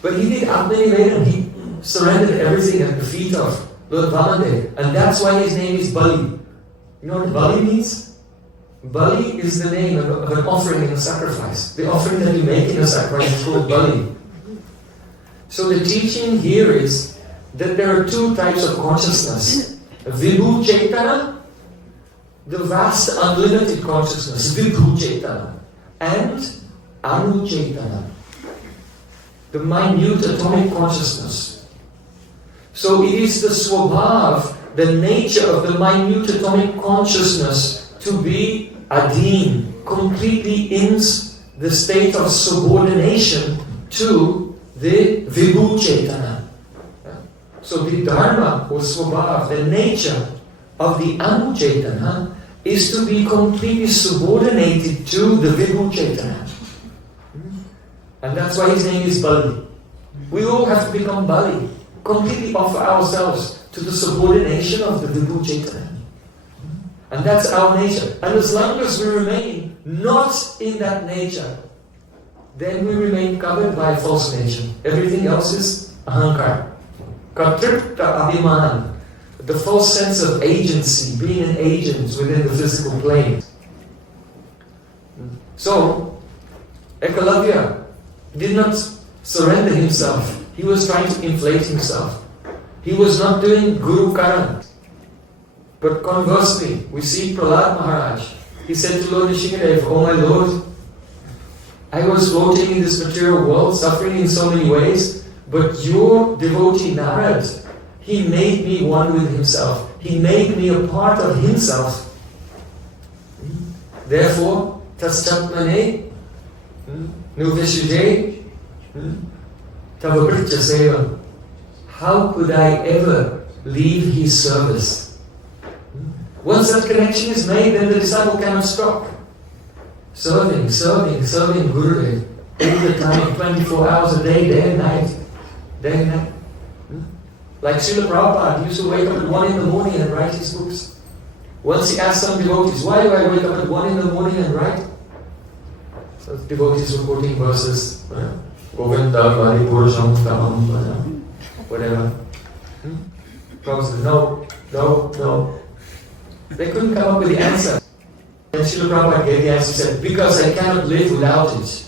But he did Atmanivedam. He surrendered everything at the feet of Lord Vamandev. And that's why his name is Bali. You know what Bali means? Bali is the name of an offering in a sacrifice. The offering that you make in a sacrifice is called Bali. So the teaching here is that there are two types of consciousness. Vibhu Chaitanya, the vast unlimited consciousness, Vibhu Chaitanya, and Anu Chaitanya, the minute atomic consciousness. So it is the swabhav, the nature of the minute atomic consciousness to be adin, completely in the state of subordination to the Vibhu Chaitanya. So the dharma or swabhav, the nature of the Anu Chaitanya, is to be completely subordinated to the Vibhu Chaitanya. And that's why his name is Bali. We all have to become Bali, completely offer ourselves to the subordination of the Vibhu Chaitanya. And that's our nature. And as long as we remain not in that nature, then we remain covered by false nature. Everything else is ahankar. Katripta abhiman, the false sense of agency, being an agent within the physical plane. So, Ekalavya did not surrender himself. He was trying to inflate himself. He was not doing Guru Karan. But conversely, we see Prahlad Maharaj. He said to Lord Nrsimhadev, Oh my Lord, I was floating in this material world, suffering in so many ways, but your devotee Narad, he made me one with himself. He made me a part of himself. Therefore, taschatmane, nuveshude, tavapritya seva. How could I ever leave his service? Once that connection is made, then the disciple cannot stop. Serving Gurudev all the time, 24 hours a day, day and night. Day and night. Like Srila Prabhupada, he used to wake up at 1 in the morning and write his books. Once he asked some devotees, why do I wake up at 1 in the morning and write? So the devotees were quoting verses, Govinda, Varipurusam, Tamam, whatever. Prabhupada said, no. They couldn't come up with the answer. And Srila Prabhupada gave the answer, said, because I cannot live without it.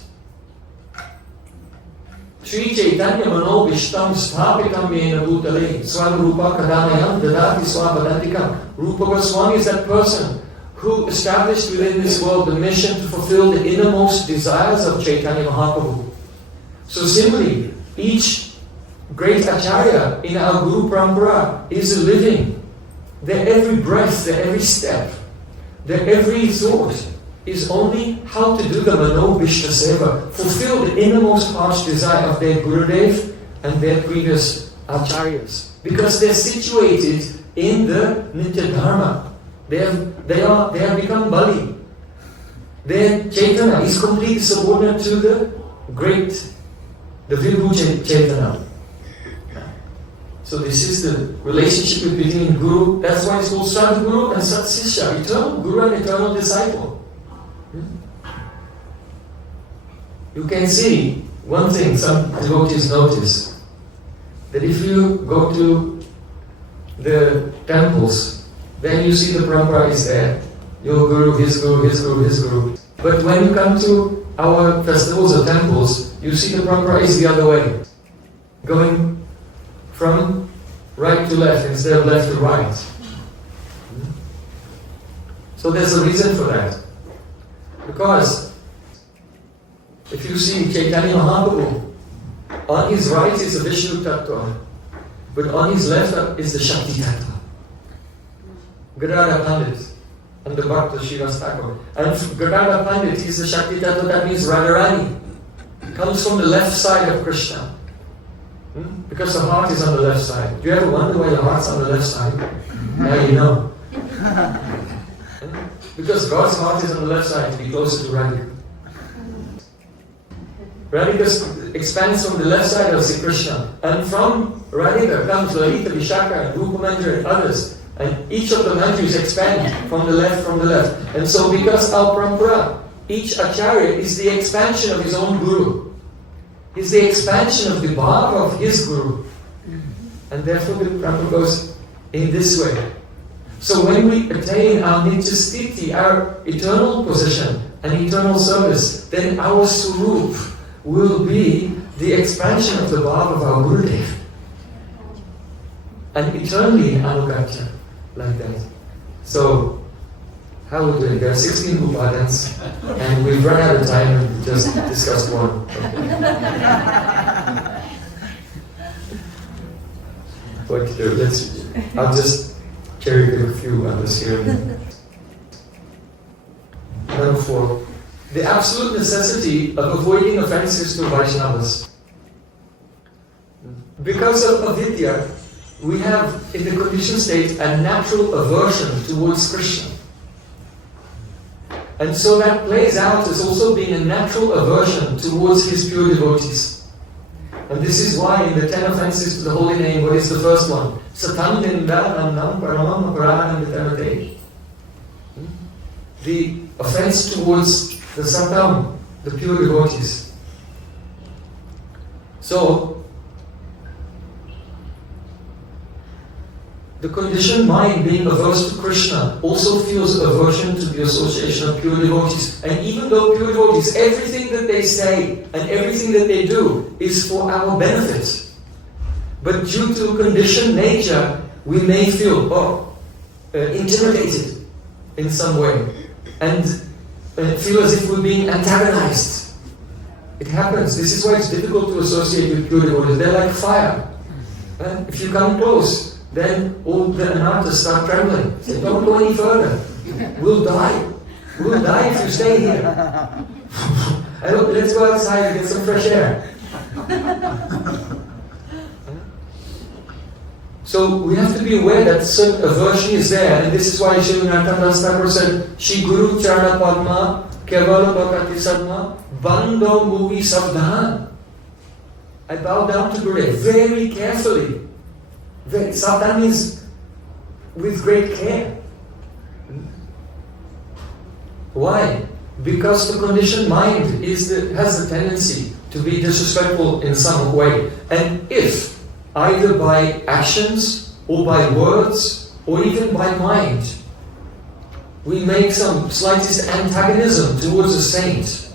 Sri Chaitanya mano vishtam sthapitam yena bhutale swam rupa kadanayam dadati swavadantikam. Rupa Goswami is that person who established within this world the mission to fulfill the innermost desires of Chaitanya Mahaprabhu. So similarly, each great Acharya in our Guru Parampara is a living. Their every breath, their every step, their every thought is only how to do the Mano Vishta Seva, fulfill the innermost heart's desire of their Gurudev and their previous Acharyas. Because they're situated in the Nitya Dharma. They have become Bali. Their Chaitanya is completely subordinate to the Vibhu Chaitanya. So this is the relationship between Guru. That's why it's called Sadguru and Satsishya, eternal Guru and eternal disciple. You can see one thing some devotees notice, that if you go to the temples, then you see the Parampara is there. Your Guru, his Guru, his Guru, his Guru. But when you come to our festivals or temples, you see the Parampara is the other way. Going from right to left instead of left to right. So there's a reason for that. Because if you see Chaitanya Mahaprabhu, on his right is the Vishnu-tattva, but on his left is the Shakti-tattva. Gadadhar Pandit and the Bhakta Srivas Thakur. And Gadadhar Pandit is the Shakti-tattva, that means Radharani. Comes from the left side of Krishna. Because the heart is on the left side. Do you ever wonder why the heart's on the left side? Now you know. Because God's heart is on the left side to be closer to Radhika. Radhika expands from the left side of Sri Krishna. And from Radhika comes Lalita, Vishaka, and Rupa Manjari and others. And each of the Manjaris expand from the left. And so because our Parampara, each Acharya is the expansion of his own Guru. He's the expansion of the bhava of his Guru. And therefore the Parampara goes in this way. So when we attain our Nityasthiti, our eternal position and eternal service, then our Swarup will be the expansion of the bhava of our Gurudev. And eternally in Anugatya, like that. So, how we do it? There are 16 Upadans, and we've run out of time and just discussed one. What to do? I'll just cherry pick a few others here. Number 4. The absolute necessity of avoiding offenses to Vaishnavas. Because of avidya, we have in the conditioned state a natural aversion towards Krishna. And so that plays out as also being a natural aversion towards his pure devotees. And this is why in the 10 offenses to the holy name, what is the first one? Satam ninda annam paramam aparanam vitarate. The offense towards the satam, the pure devotees. So, the conditioned mind, being averse to Krishna, also feels aversion to the association of pure devotees. And even though pure devotees, everything that they say and everything that they do is for our benefit. But due to conditioned nature, we may feel intimidated in some way and feel as if we're being antagonized. It happens. This is why it's difficult to associate with pure devotees. They're like fire. If you come close, then all the anarthas start trembling. Say, don't go any further. We'll die. We'll die if you stay here. Let's go outside and get some fresh air. So we have to be aware that certain aversion is there, and this is why Sri Narottam Thakur said, Shri Guru Charana Padma Kevala Bhakati Sadma Bando Muvi Savdhan. I bow down to Gurudev very carefully. Savdhan means with great care. Why? Because the conditioned mind has the tendency to be disrespectful in some way. And if, either by actions, or by words, or even by mind, we make some slightest antagonism towards a saint,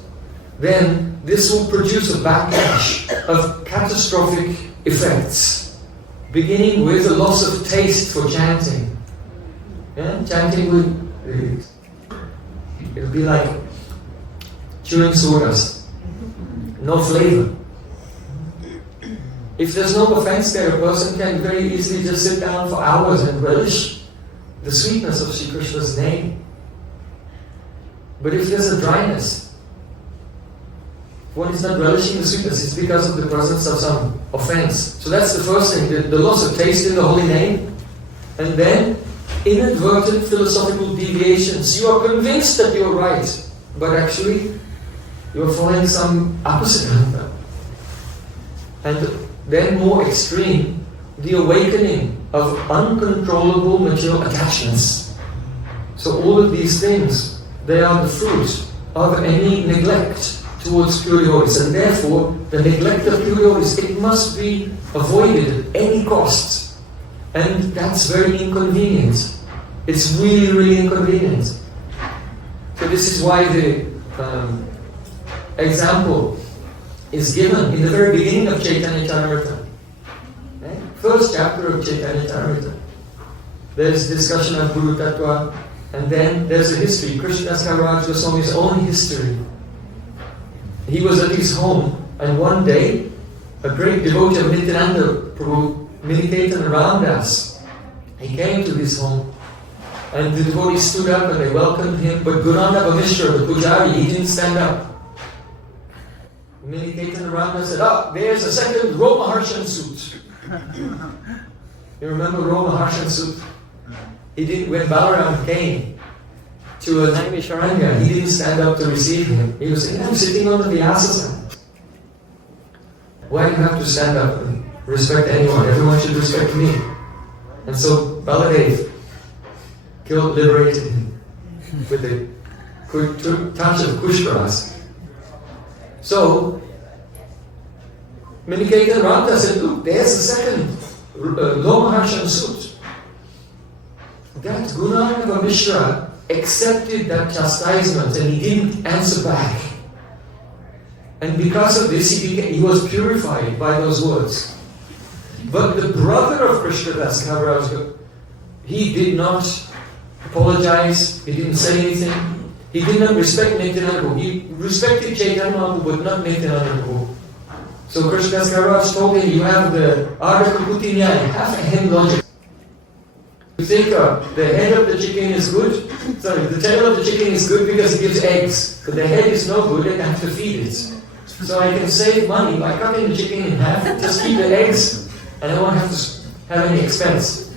then this will produce a backlash of catastrophic effects, beginning with a loss of taste for chanting. Yeah? Chanting it'll be like chewing sawdust, no flavor. If there's no offense there, a person can very easily just sit down for hours and relish the sweetness of Sri Krishna's name. But if there's a dryness, one is not relishing the sweetness, it's because of the presence of some offense. So that's the first thing, the loss of taste in the holy name. And then, inadvertent philosophical deviations. You are convinced that you're right, but actually, you're following some opposite path. And then more extreme, the awakening of uncontrollable material attachments. So all of these things, they are the fruit of any neglect towards pure devotees, and therefore the neglect of pure devotees, it must be avoided at any cost. And that's very inconvenient. It's really, really inconvenient. So this is why the example is given in the very beginning of Chaitanya Charitamrita. Okay? First chapter of Chaitanya Charitamrita. There's discussion of Guru-tattva, and then there's a history, Krishnadas Kaviraj Goswami's own history. He was at his home, and one day, a great devotee of Nityananda Prabhu, Miniketana Ramdas, he came to his home, and the devotees stood up and they welcomed him, but Guru-tattva Mishra, the pujari, he didn't stand up. Miniketana Ramdas said, there's a second Romaharshan suit. You remember Romaharshan suit? He didn't, when Balaram came to a Naimisharanya, he didn't stand up to receive him. He was sitting on the Vyasasana. Why do you have to stand up and respect anyone? Everyone should respect me. And so Baladev liberated him with a touch of Kushparas. So, Miniketana Ramdas said, look, there's the second Lomaharshan suit. That Guru-tattva Mishra accepted that chastisement and he didn't answer back. And because of this, he was purified by those words. But the brother of Krishnadas Kaviraj, he did not apologize, he didn't say anything. He did not respect Nityananda Prabhu. He respected Chaitanya Mahaprabhu, but not Nityananda Prabhu. So Krishnadas Kaviraj told him, you have the article Kuti Nyaya, half a hen logic. You think the head of the chicken is good? Sorry, the tail of the chicken is good because it gives eggs. But the head is no good, I have to feed it. So I can save money by cutting the chicken in half, just keep the eggs, and I won't have to have any expense.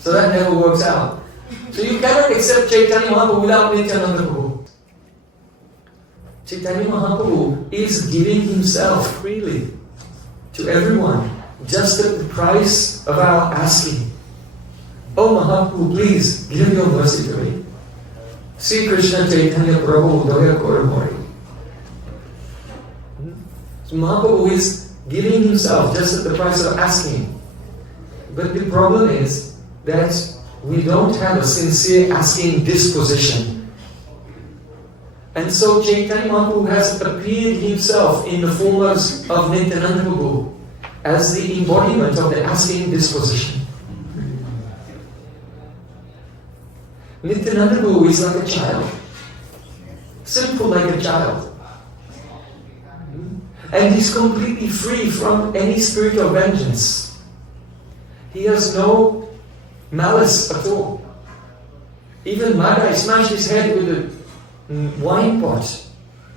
So that never works out. So you cannot accept Chaitanya Mahaprabhu without Nityananda Prabhu. Chaitanya Mahaprabhu is giving himself freely to everyone, just at the price of our asking. Oh Mahaprabhu, please give your mercy to me. Sri Krishna Chaitanya Prabhu Doya Koramori. So Mahaprabhu is giving himself just at the price of asking. But the problem is that we don't have a sincere asking disposition. And so Chaitanya Mahaprabhu has appeared himself in the forms of Nityananda Prabhu as the embodiment of the asking disposition. Nityananda Prabhu is like a child, simple like a child. And he's completely free from any spirit of vengeance. He has no malice at all. Even Madai smashed his head with a wine pot,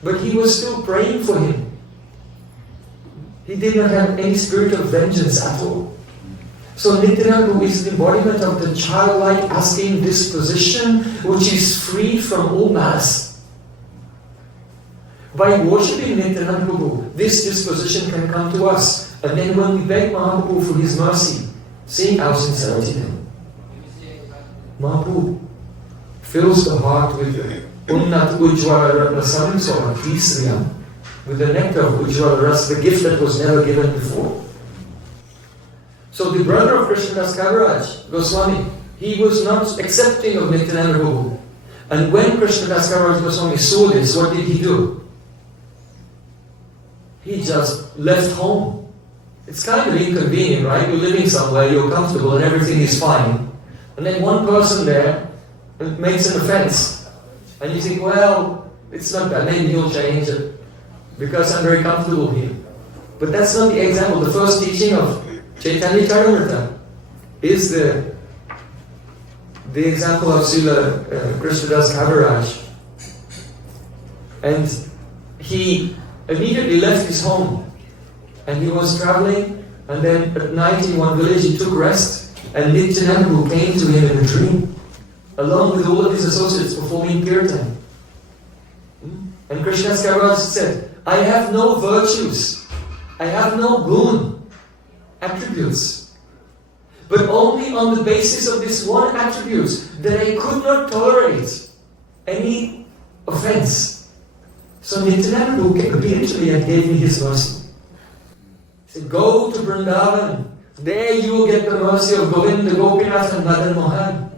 but he was still praying for him. He did not have any spirit of vengeance at all. So Nityananda is the embodiment of the childlike asking disposition which is free from all malice. By worshipping Nityananda Prabhu, this disposition can come to us. And then when we beg Mahaprabhu for his mercy, seeing our sincerity then, Mahaprabhu fills the heart with Unnat Ujjvala Rasam Tisriyam, with the nectar of Ujjvala Ras, the gift that was never given before. So the brother of Krishnadas Kaviraj, Goswami, he was not accepting of Nityananda Prabhu. And when Krishnadas Kaviraj Goswami saw this, what did he do? He just left home. It's kind of inconvenient, right? You're living somewhere, you're comfortable and everything is fine. And then one person there makes an offense. And you think, well, it's not bad, maybe he'll change it because I'm very comfortable here. But that's not the example. The first teaching of Chaitanya Charitamrita is the example of Srila Krishnadas Kaviraj. And he immediately left his home and he was traveling, and then at night in one village he took rest, and Nityananda came to him in a dream along with all of his associates performing kirtan. And Krishnadas Kaviraj said, I have no virtues, I have no gun, attributes, but only on the basis of this one attribute that I could not tolerate any offense. So Nityananda obediently gave me his mercy. He said, go to Vrindavan, there you will get the mercy of Govinda, Gopinath and Madan Mohan.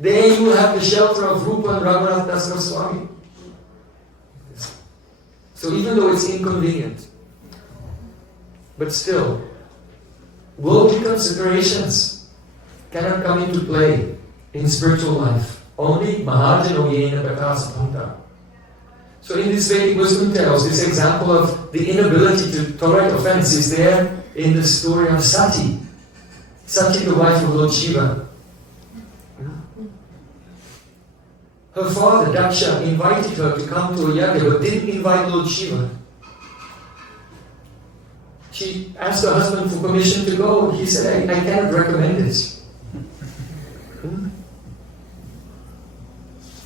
There you will have the shelter of Rupa and Raghunath Das Goswami. So even though it's inconvenient, but still, worldly considerations cannot come into play in spiritual life. Only Mahajano Yena Prakasapanta. So in this Vedic wisdom tales, this example of the inability to tolerate offense is there in the story of Sati. Sati, the wife of Lord Shiva. Her father, Daksha, invited her to come to a yajna, but didn't invite Lord Shiva. She asked her husband for permission to go. He said, I cannot recommend it.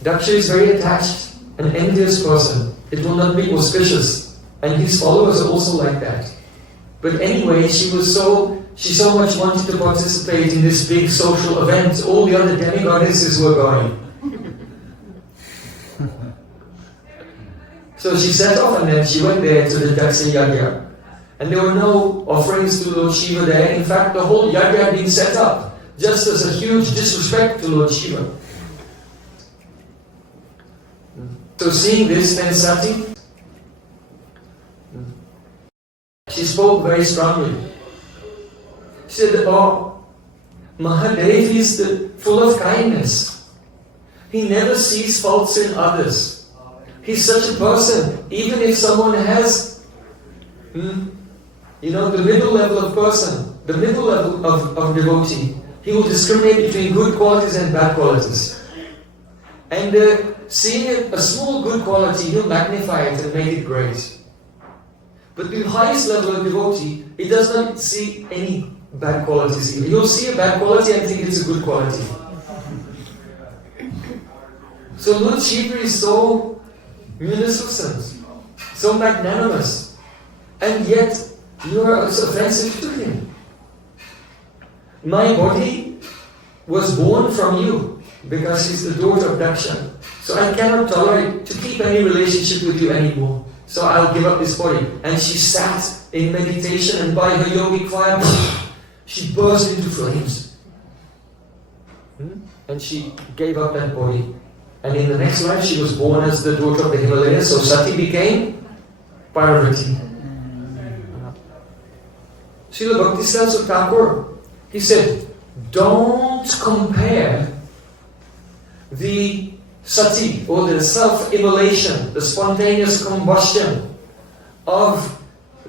Daksha is very attached, an envious person. It will not be auspicious. And his followers are also like that. But anyway, she so much wanted to participate in this big social event. All the other demigoddesses were going. So she set off, and then she went there to the Daksha Yajna. And there were no offerings to Lord Shiva there. In fact, the whole yajna had been set up just as a huge disrespect to Lord Shiva. So seeing this, then Sati, she spoke very strongly. She said, oh, Mahadev is full of kindness. He never sees faults in others. He's such a person, even if someone has, the middle level of person, the middle level of devotee, he will discriminate between good qualities and bad qualities. And seeing a small good quality, he'll magnify it and make it great. But the highest level of devotee, he does not see any bad qualities either. He'll see a bad quality and think it's a good quality. So Lord Shiva is so munificent, so magnanimous, and yet you are offensive to him. My body was born from you because she's the daughter of Daksha. So I cannot tolerate to keep any relationship with you anymore. So I'll give up this body. And she sat in meditation, and by her yogic fire, she burst into flames. And she gave up that body. And in the next life, she was born as the daughter of the Himalayas. So Sati became Parvati. Srila Bhakti Thakur, he said, don't compare the sati, or the self-immolation, the spontaneous combustion of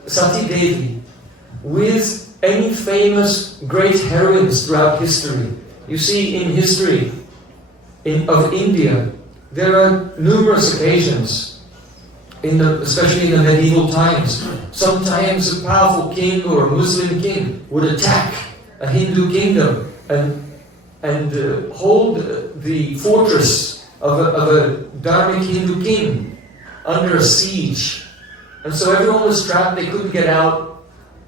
Sati Devi with any famous great heroines throughout history. You see, in history of India, there are numerous occasions, especially in the medieval times. Sometimes a powerful king or a Muslim king would attack a Hindu kingdom and hold the fortress of a Dharmic Hindu king under a siege. And so everyone was trapped, they couldn't get out,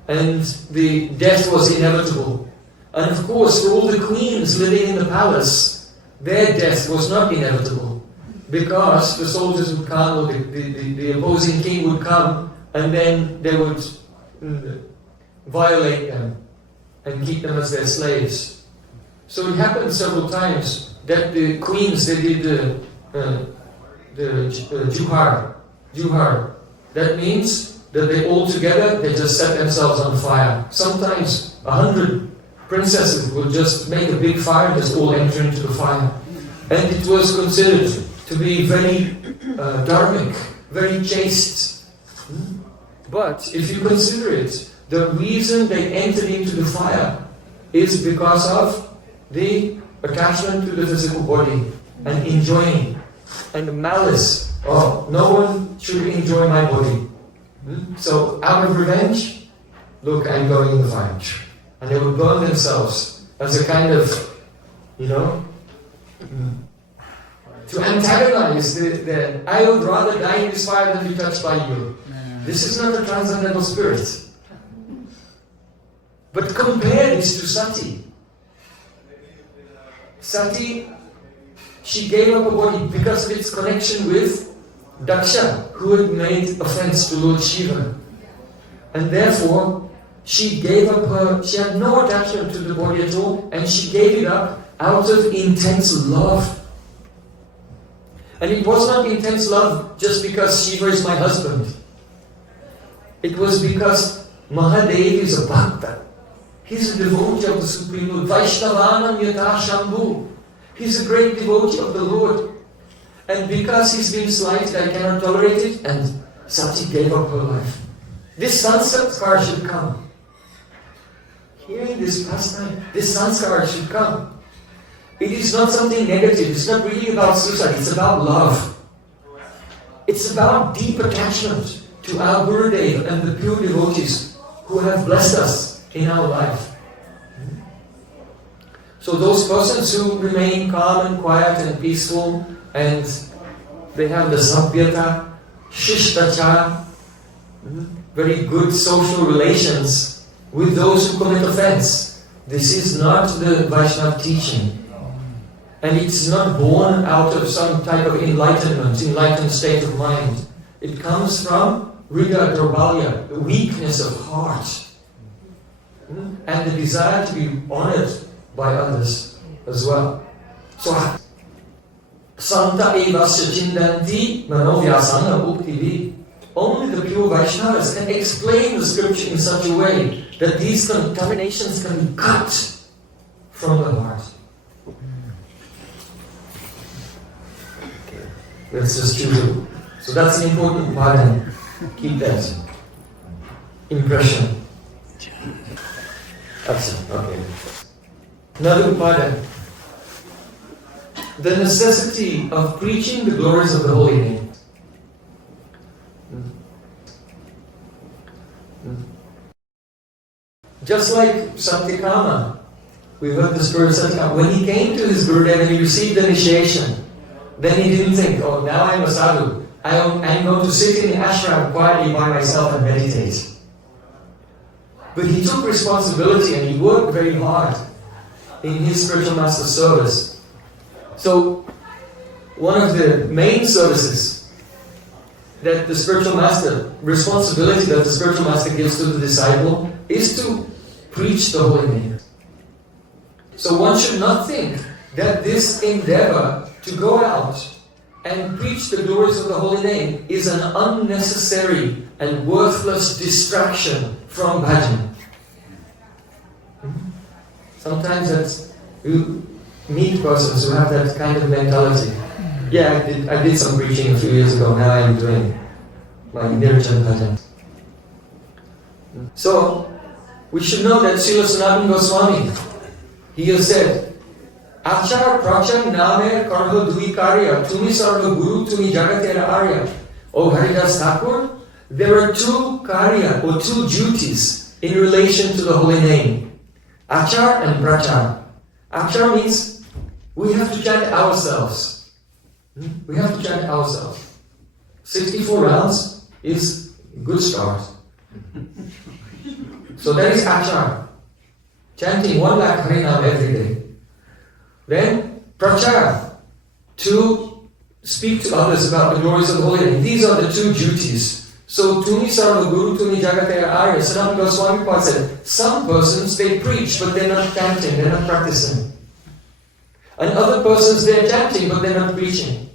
and the death was inevitable. And of course, for all the queens living in the palace, their death was not inevitable, because the soldiers would come, or the opposing king would come, and then they would violate them and keep them as their slaves. So it happened several times that the queens, they did the juhar. That means that they all together, they just set themselves on fire. Sometimes 100 princesses would just make a big fire and just all enter into the fire. And it was considered to be very dharmic, very chaste. But if you consider it, the reason they entered into the fire is because of the attachment to the physical body and enjoying, and the malice. Oh, no one should enjoy my body. So out of revenge, look, I'm going in the fire. And they would burn themselves as a kind of, to antagonize the I would rather die in this fire than be touched by you. This is not a transcendental spirit. But compare this to Sati. Sati, she gave up her body because of its connection with Daksha, who had made offense to Lord Shiva. And therefore, she gave up she had no attachment to the body at all, and she gave it up out of intense love. And it was not intense love just because Shiva is my husband. It was because Mahadev is a Bhakta. He's a devotee of the Supreme Lord. Vaishnavanam yata Shambhu. He's a great devotee of the Lord. And because he's been slighted, I cannot tolerate it. And Sati gave up her life. This sanskar should come. Hearing this pastime, this sanskar should come. It is not something negative. It's not really about suicide. It's about love. It's about deep attachment to our Gurudev and the pure devotees who have blessed us in our life. So those persons who remain calm and quiet and peaceful, and they have the sabhyata, shishtachara, very good social relations with those who commit offense. This is not the Vaishnava teaching. And it's not born out of some type of enlightened state of mind. It comes from Riga Durbalya, the weakness of heart, and the desire to be honored by others as well. So, Santa evasya chindanti manovyasana uktivi. Only the pure Vaishnavas can explain the scripture in such a way that these contaminations can be cut from the heart. Let's just choose it. So that's an important part, and keep that impression. That's it. Okay. Another part. The necessity of preaching the glories of the holy name. Just like Satyakama, we heard the story of Satyakama. When he came to his Gurudev and he received the initiation, then he didn't think, oh, now I'm a sadhu. I'm going to sit in the ashram quietly by myself and meditate. But he took responsibility and he worked very hard in his spiritual master service. So, one of the main services that the spiritual master, responsibility that the spiritual master gives to the disciple, is to preach the holy name. So one should not think that this endeavor to go out and preach the glories of the holy name is an unnecessary and worthless distraction from bhajan. Sometimes you meet persons who have that kind of mentality. Yeah, I did some preaching a few years ago, now I am doing my Nirjan bhajan. So, we should know that Srila Sanatana Goswami, he has said, Achar prachar name karho dui karya, tumi sarva guru, tumi jagatera arya. O Haridas Thakur, there are two karya, or two duties in relation to the holy name. Achar and prachar. Achar means we have to chant ourselves. We have to chant ourselves. 64 rounds is a good start. So that is achar. Chanting 1 lakh Harinam every day. Then prachar, to speak to others about the glories of the holy name. These are the two duties. So Tumi Sarva Guru, Tumi Jagatera Arya, Sanatana Goswami Pad said, some persons they preach but they're not chanting, they're not practicing. And other persons they're chanting but they're not preaching.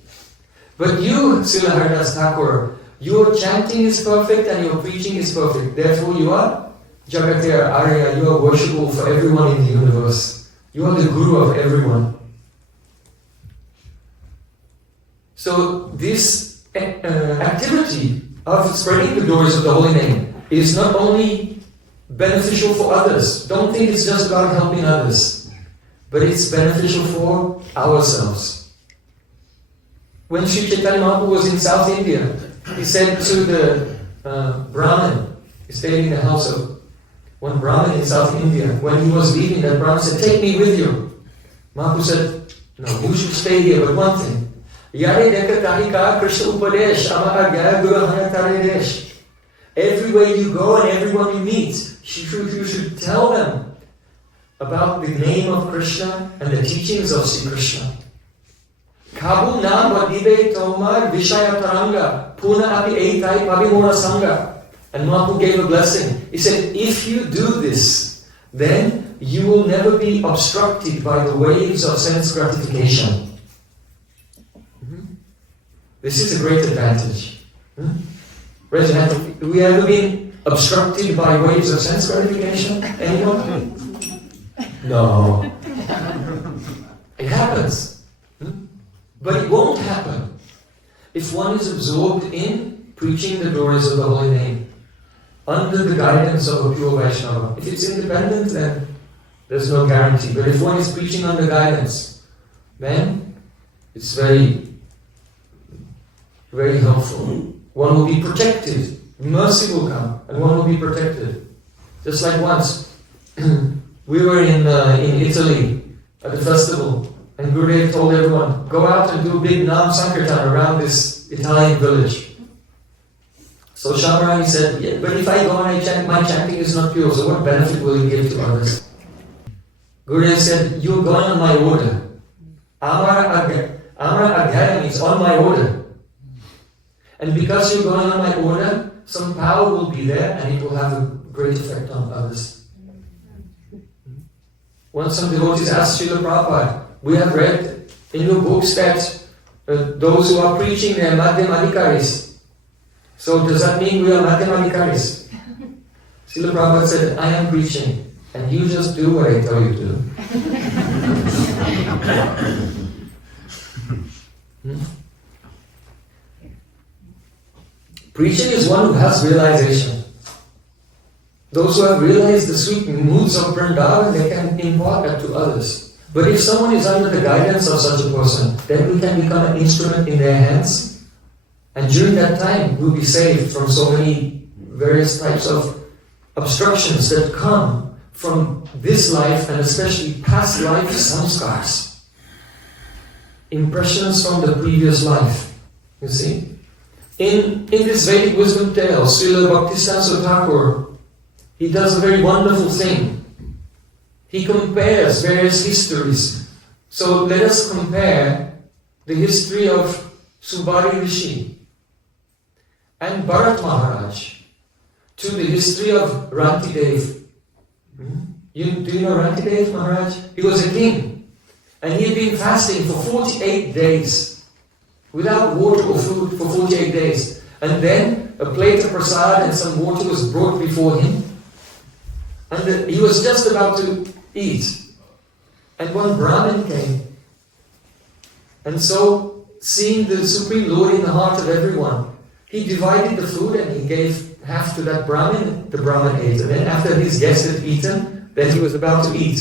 But you, Srila Haridas Thakur, your chanting is perfect and your preaching is perfect. Therefore you are Jagatera Arya, you are worshipable for everyone in the universe. You are the Guru of everyone. So this activity of spreading the glories of the holy name is not only beneficial for others. Don't think it's just about helping others, but it's beneficial for ourselves. When Sri Chaitanya Mahaprabhu was in South India, he said to the Brahmin, he stayed in the house of one Brahmin in South India. When he was leaving, that Brahmin said, "Take me with you." Mahaprabhu said, "No, you should stay here, but one thing. Everywhere you go and everyone you meet, you should tell them about the name of Krishna and the teachings of Sri Krishna. Kabu na vadive tomar vishaya taranga puna api eitai pavimora sangha." And Mahaprabhu gave a blessing. He said, if you do this, then you will never be obstructed by the waves of sense gratification. This is a great advantage. Have we ever been obstructed by waves of sense gratification? Anyone? No. It happens. But it won't happen if one is absorbed in preaching the glories of the holy name under the guidance of a pure Vaishnava. If it's independent, then there's no guarantee. But if one is preaching under guidance, then it's very, very helpful. One will be protected. Mercy will come, and one will be protected. Just like once, we were in Italy at a festival, and Gurudev told everyone, go out and do a big Nam Sankirtan around this Italian village. So Shamarani said, yeah, but if I go and I chant, my chanting is not pure, so what benefit will it give to others? Gurudev said, you're going on my order. Amara Adhyaya means on my order. And because you're going on my order, some power will be there and it will have a great effect on others. Once some devotees asked Srila Prabhupada, we have read in your books that those who are preaching, they are Madhyamadikaris. So does that mean we are Madhyamadikaris? Srila Prabhupada said, I am preaching and you just do what I tell you to. Preaching is one who has realization. Those who have realized the sweet moods of Vrindavan, they can impart that to others. But if someone is under the guidance of such a person, then we can become an instrument in their hands. And during that time, we'll be saved from so many various types of obstructions that come from this life and especially past life samskars. Impressions from the previous life. You see? In this Vedic wisdom tale, Srila Bhaktisiddhanta Thakur, he does a very wonderful thing. He compares various histories. So let us compare the history of Subari Rishi and Bharat Maharaj to the history of Rantidev. Do you know Rantidev Maharaj? He was a king and he had been fasting for 48 days. Without water or food for 48 days. And then a plate of prasad and some water was brought before him. And he was just about to eat. And one Brahmin came. And so, seeing the Supreme Lord in the heart of everyone, he divided the food and he gave half to that Brahmin, the Brahmin ate. And then after his guest had eaten, then he was about to eat.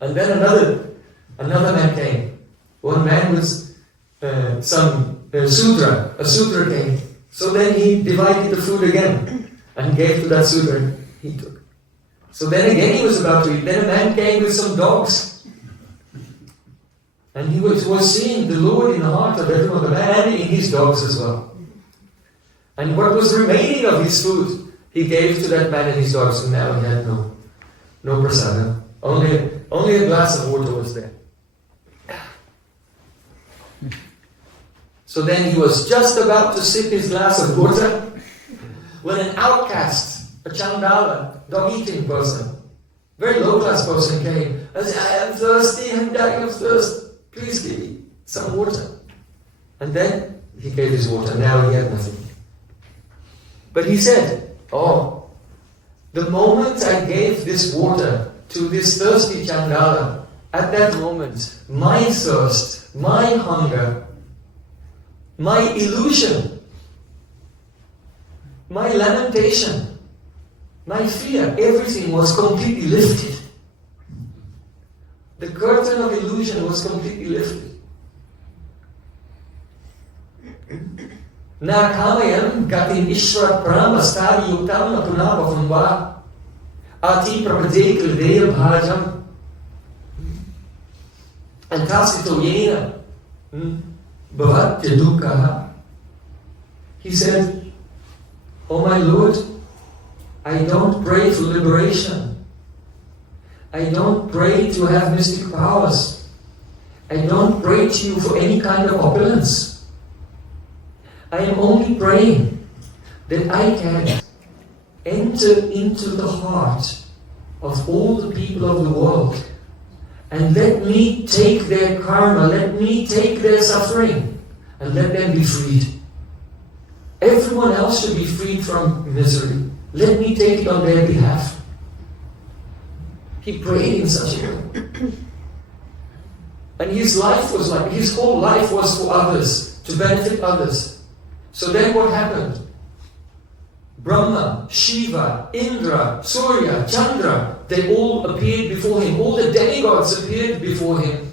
And then another man came. One man was a Sudra came. So then he divided the food again and gave to that Sudra. He took. So then again he was about to eat. Then a man came with some dogs. And he was seeing the Lord in the heart of everyone, the man and in his dogs as well. And what was remaining of his food, he gave to that man and his dogs. And now he had no prasada. Only a glass of water was there. So then he was just about to sip his glass of water when an outcast, a chandala, dog-eating person, very low-class person came and said, I am thirsty, I'm dying of thirst. Please give me some water. And then he gave his water. Now he had nothing. But he said, oh, the moment I gave this water to this thirsty chandala, at that moment, my thirst, my hunger, my illusion, my lamentation, my fear, everything was completely lifted. The curtain of illusion was completely lifted. Na kamayam gatin ishwar pram astari yuktam napunabhavam va ati prabhade kildeya bhajam antasito yena bhavatya dukkha. He said, oh my Lord, I don't pray for liberation. I don't pray to have mystic powers. I don't pray to you for any kind of opulence. I am only praying that I can enter into the heart of all the people of the world and let me take their karma, let me take their suffering and let them be freed. Everyone else should be freed from misery. Let me take it on their behalf. He prayed in such a way. And his life was like, his whole life was for others, to benefit others. So then what happened? Brahma, Shiva, Indra, Surya, Chandra, they all appeared before him. All the demigods appeared before him.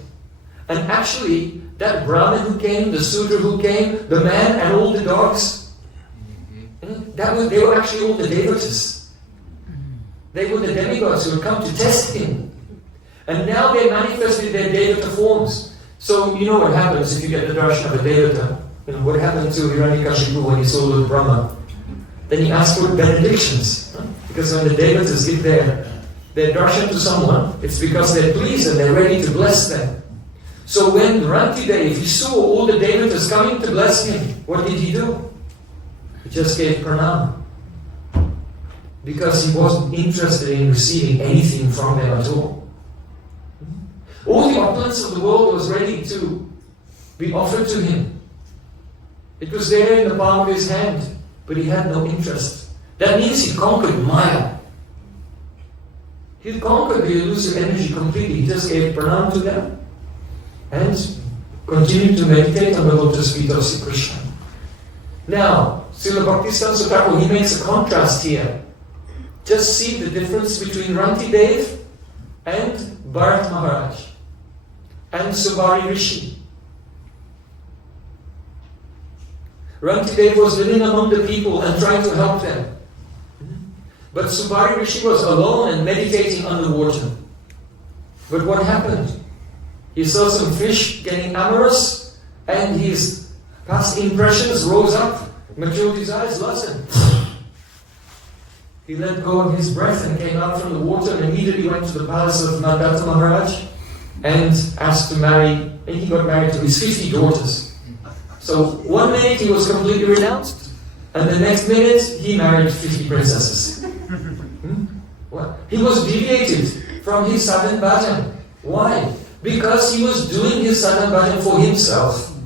And actually, that Brahmin who came, the Sudra who came, the man and all the dogs, they were actually all the devatas. They were the demigods who had come to test him. And now they manifested their devata forms. So you know what happens if you get the darshan of a devata. You know what happened to Hiranyakashipu when he saw Lord Brahma. Then he asked for benedictions. Because when the devatas give their darshan to someone, it's because they're pleased and they're ready to bless them. So when Rantidev, he saw all the devatas coming to bless him, what did he do? He just gave pranam. Because he wasn't interested in receiving anything from them at all. All the opulence of the world was ready to be offered to him. It was there in the palm of his hand, but he had no interest. That means he conquered Maya. He conquered the elusive energy completely. He just gave pranam to them and continued to meditate on the lotus feet of Sri Krishna. Now, Srila Bhaktisiddhanta Thakur, he makes a contrast here. Just see the difference between Rantidev and Bharat Maharaj and Subari Rishi. Rantidev was living among the people and trying to help them. But Subari Rishi was alone and meditating underwater. But what happened? He saw some fish getting amorous and his past impressions rose up, matured his eyes, lost him. He let go of his breath and came out from the water and immediately went to the palace of Mandata Maharaj and asked to marry, and he got married to his 50 daughters. So one minute he was completely renounced, and the next minute he married 50 princesses. Well, he was deviated from his sadhan bhajan. Why? Because he was doing his sadhan bhajan for himself.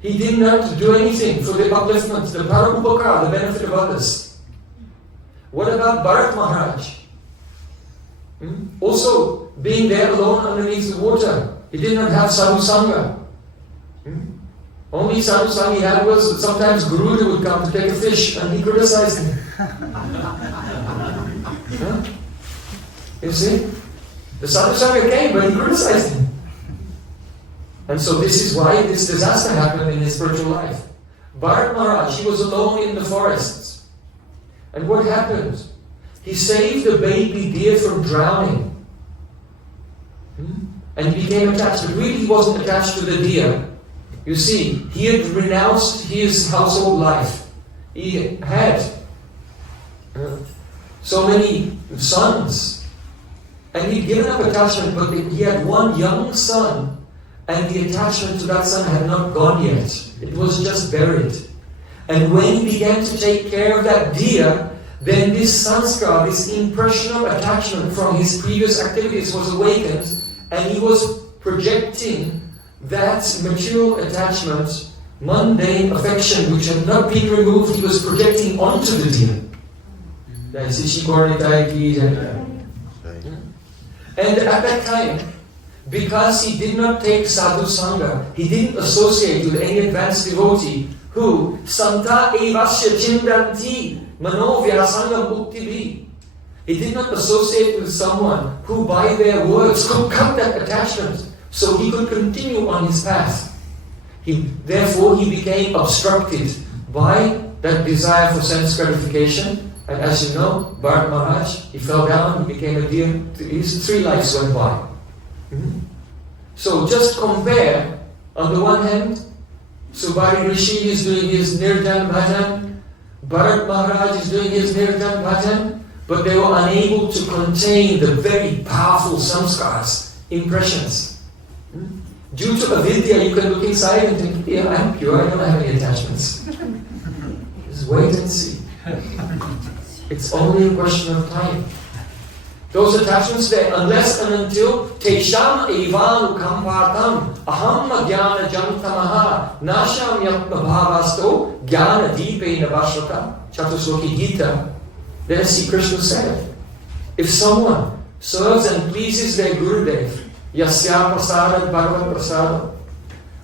He didn't have to do anything for the upliftment, the parabhupakar, the benefit of others. What about Bharat Maharaj? Also, being there alone underneath the water. He did not have sadhu sangha. Only sadhu he had was sometimes Guru would come to take a fish and he criticized him. Huh? You see? The sadhu came but he criticized him. And so this is why this disaster happened in his spiritual life. Bharat Maharaj, he was alone in the forests. And what happened? He saved a baby deer from drowning. And he became attached, but really he wasn't attached to the deer. You see, he had renounced his household life. He had so many sons. And he'd given up attachment, but he had one young son, and the attachment to that son had not gone yet. It was just buried. And when he began to take care of that deer, then this sanskar, this impression of attachment from his previous activities was awakened, and he was projecting that material attachment, mundane affection which had not been removed, he was projecting onto the deer. And at that time, because he did not take sadhu sangha, he didn't associate with any advanced devotee who santa evasya chindanti mano vyasanga mukti. He did not associate with someone who by their words could cut that attachment so he could continue on his path. Therefore he became obstructed by that desire for sense gratification. And as you know, Bharat Maharaj, he fell down, he became a deer. His 3 lives went by. So just compare, on the one hand, Subari Rishi is doing his Nirjan Bhajan, Bharat Maharaj is doing his Nirjan Bhajan, but they were unable to contain the very powerful samskars, impressions. Due to avidya, you can look inside and think, yeah, I'm pure, I don't have any attachments. Just wait and see. It's only a question of time. Those attachments there, unless and until Tesham Evanu Kampatam Aham Jnana Jantamaha Nasham Yatma Bhavasto Jnana Deepe Navashvata Chatusloki Gita. Then see Krishna said, if someone serves and pleases their Gurudev, Yasya Prasadat Bhagavat Prasadat,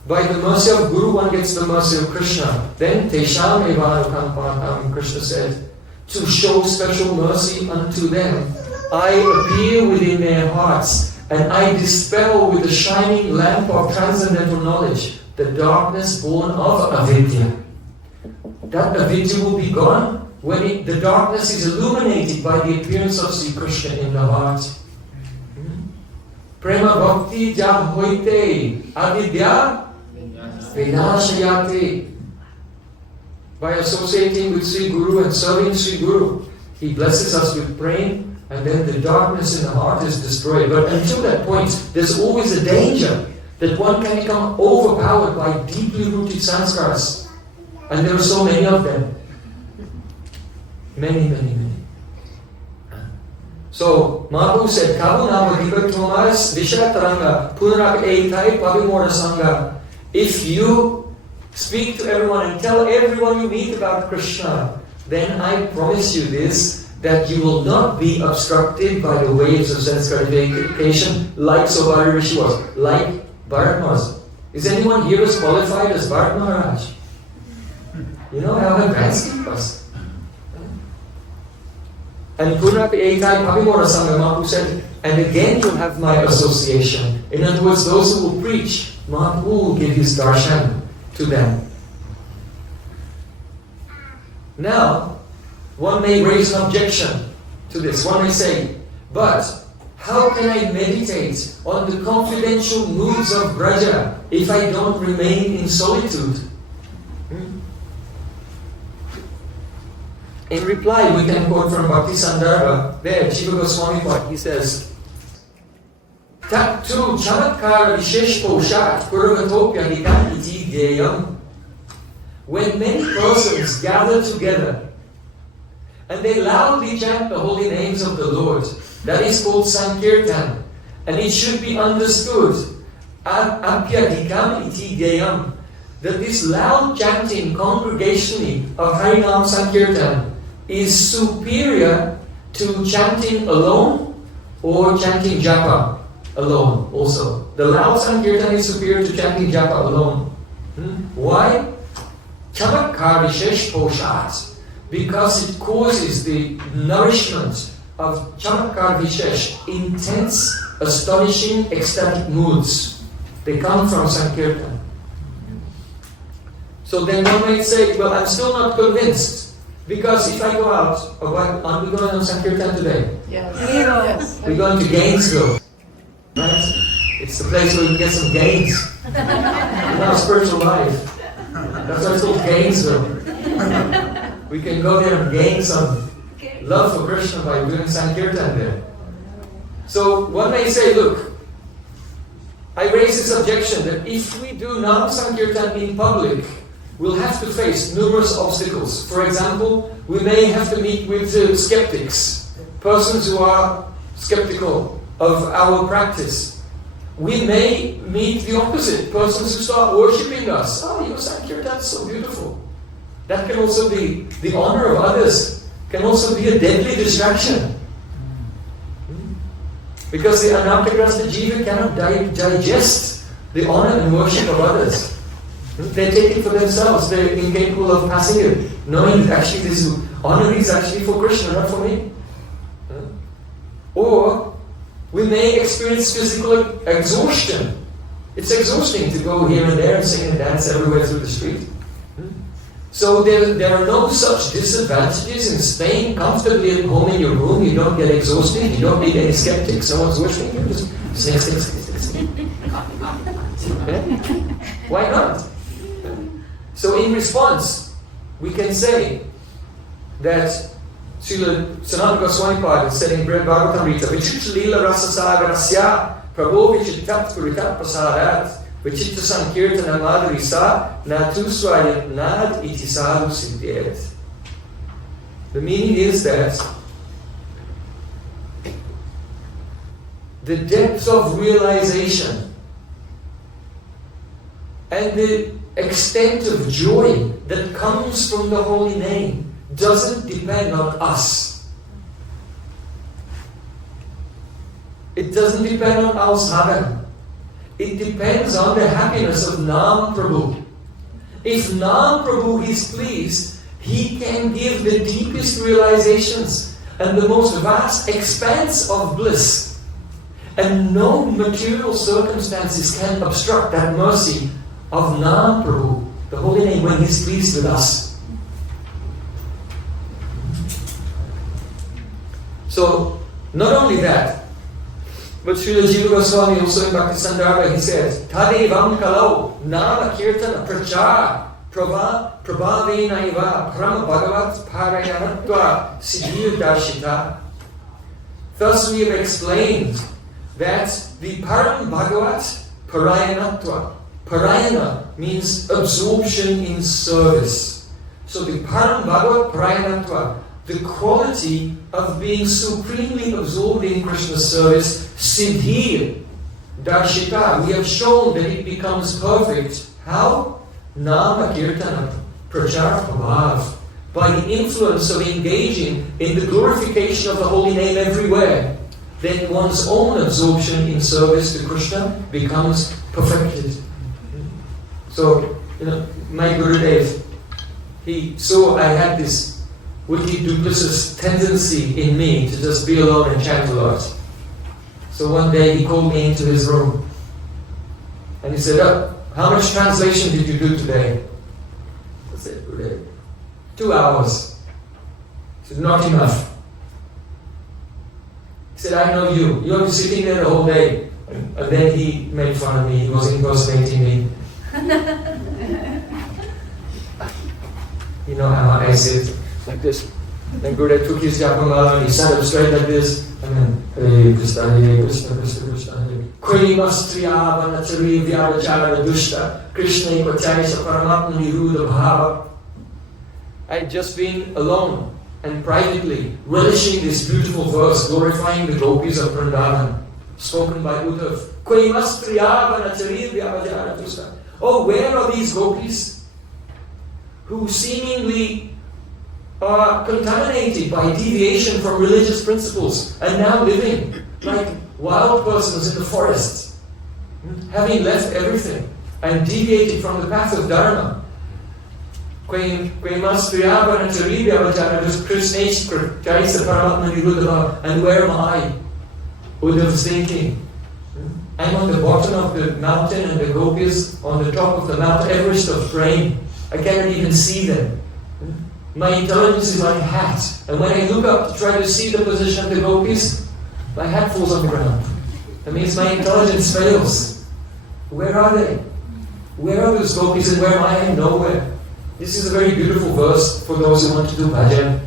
by the mercy of Guru one gets the mercy of Krishna. Then Tesham Evanu Kampatam, Krishna said, to show special mercy unto them, I appear within their hearts and I dispel with the shining lamp of transcendental knowledge the darkness born of avidya. That avidya will be gone when the darkness is illuminated by the appearance of Sri Krishna in the heart. Prema bhakti jab hoite avidya vinashayate. By associating with Sri Guru and serving Sri Guru, he blesses us with praying, and then the darkness in the heart is destroyed. But until that point, there's always a danger that one can become overpowered by deeply rooted sanskars. And there are so many of them. Many, many, many. So, Mahaprabhu said, Kabu nama divattomas vishataranga punarak eitai pavimora sangha. If you speak to everyone and tell everyone you meet about Krishna, then I promise you this, that you will not be obstructed by the waves of sense gratification like Sobari Rishi was, like Bharat Maharaj. Is anyone here as qualified as Bharat Maharaj? You know how advanced he was. And Punapi Eikai Pavimora Sangha, Mahaprabhu said, and again you'll have my association. In other words, those who will preach, Mahaprabhu will give his darshan to them. Now, one may raise an objection to this. One may say, but how can I meditate on the confidential moods of Braja if I don't remain in solitude? In reply, we can quote from Bhakti Sandarbha. There, Jiva Goswami Bhatt, he says, Tattu chamatkara vishesh poshat purvatopya hitam iti deyam. When many persons gather together and they loudly chant the holy names of the Lord, that is called Sankirtan, and it should be understood, apyadikam iti deyam, that this loud chanting congregationally of Harinam Sankirtan is superior to chanting alone or chanting japa alone also. The loud Sankirtan is superior to chanting japa alone. Why? Chamatkar Vishesh Poshat. Because it causes the nourishment of Chamatkar Vishesh, intense, astonishing, ecstatic moods. They come from Sankirtan. So then one might say, well, I'm still not convinced. Because if I go out, aren't we going on Sankirtan today? Yes. We're going to Gainesville. Right? It's the place where you can get some gains in our spiritual life. That's why it's called Gainesville. We can go there and gain some love for Krishna by doing Sankirtan there. So one may say, look, I raise this objection that if we do non-Sankirtan in public, we'll have to face numerous obstacles. For example, we may have to meet with skeptics, persons who are skeptical of our practice. We may meet the opposite, persons who start worshipping us. Oh, your Sankirtan is so beautiful. That can also be the honor of others, can also be a deadly distraction. Because the Anarthagrasta Jiva cannot digest the honor and worship of others. They take it for themselves. They're incapable of passing it, knowing that actually this honor is actually for Krishna, not for me. Or we may experience physical exhaustion. It's exhausting to go here and there and sing and dance everywhere through the street. So there are no such disadvantages in staying comfortably at home in your room. You don't get exhausted. You don't need any skeptics. Someone's worshipping you. Just sing. Why not? So in response, we can say that Srila Sanatana Goswami Pada said in Bhagavatamrita, Vichitta Lila Rasa Sagarasya Prabhu Vichittat Puritat Prasadat Vichitta Sankirtana Madhuri Sa Natu Swayat Nad Iti Sadhu Siddhyat. The meaning is that the depth of realization and the extent of joy that comes from the holy name doesn't depend on us. It doesn't depend on our sadhana. It depends on the happiness of Nam Prabhu. If Nam Prabhu is pleased, he can give the deepest realizations and the most vast expanse of bliss. And no material circumstances can obstruct that mercy of Nam Prabhu, the holy name, when he's pleased with us. So, not only that, but Srila Jiva Goswami also in Bhakti Sandarbha, he says, Tadevam kalau nama kirtana prachar prabhavena iva prama bhagavat parayanatva siddhir darshita. Thus we have explained that the Param Bhagavat parayanatva. Parayana means absorption in service. So the Param Bhagavat parayanatva, the quality of being supremely absorbed in Krishna's service, siddhir, darshita, we have shown that it becomes perfect. How? Nama kirtana, prajar prabhav. By the influence of engaging in the glorification of the holy name everywhere, then one's own absorption in service to Krishna becomes perfected. So, my Gurudev, he saw I had this wicked duplicitous tendency in me to just be alone and chant a lot. So one day he called me into his room and he said, how much translation did you do today? I said, Gurudev, 2 hours. He said, not enough. He said, I know you. You're sitting there the whole day. And then he made fun of me. He was impersonating me. You know how I sit like this. Then Gurudev took his japamala and he sat up straight like this. And then, Hare Krishna, Hare Krishna, Krishna Krishna, Hare Koi mastriya vanachari vyavachara dushta Krishna ikvachaisha paramatma niruddha bhava. I had just been alone and privately relishing this beautiful verse glorifying the gopis of Vrindavan, spoken by Uddhav. Koi mastriya vanachari vyavachara dushta. Oh, where are these gopis who seemingly are contaminated by deviation from religious principles and now living like wild persons in the forest, having left everything? and deviated from the path of Dharma. And where am I? Uddhava was thinking, I'm on the bottom of the mountain and the gopis on the top of the Mount Everest of Prem. I cannot even see them. My intelligence is like a hat. And when I look up to try to see the position of the gopis, my hat falls on the ground. That means my intelligence fails. Where are they? Where are those gopis and where am I? I'm nowhere. This is a very beautiful verse for those who want to do bhajan.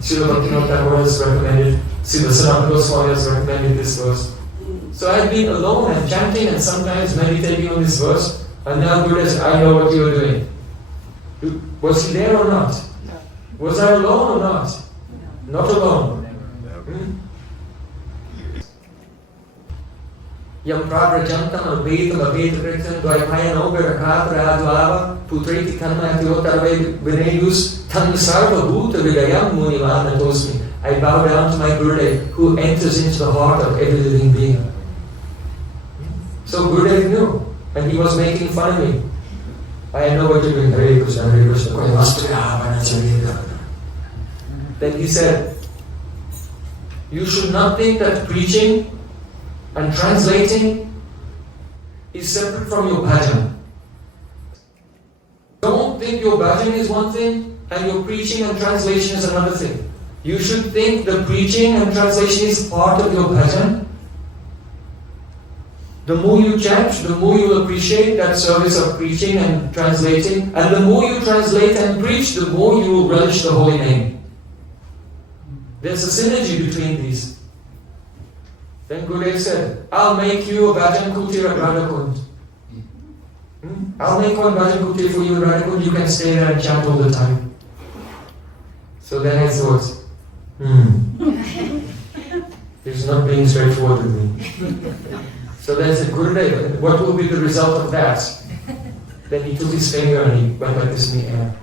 Srila Bhaktivinoda Thakur has recommended, Srila Sanatana Goswami has recommended this verse. So I've been alone and chanting and sometimes meditating on this verse, and now Buddha says, I know what you are doing. Was he there or not? Was I alone or not? Not alone. Yam prabrajantam bheda-abheda-tattva dvaipayano virakatra putreti kanmayatyotarve vinayus tan sarva bhuta vidayam munivanatosmi. I bow down to my Gurudev who enters into the heart of every living being. So Gurudev knew, and he was making fun of me. I know what you're doing. Hare Krishna, Hare Krishna. Then he said, you should not think that preaching and translating is separate from your bhajan. Don't think your bhajan is one thing and your preaching and translation is another thing. You should think the preaching and translation is part of your bhajan. The more you chant, the more you will appreciate that service of preaching and translating, and the more you translate and preach, the more you will relish the holy name. There's a synergy between these. Then Gurudev said, I'll make you a bhajan kutir at Radhakund. I'll make one bhajan kutir for you at Radhakund. You can stay there and chant all the time. So then I thought, he's not being straightforward with me. So then I said, Gurudev, what will be the result of that? Then he took his finger and he went like this in the air.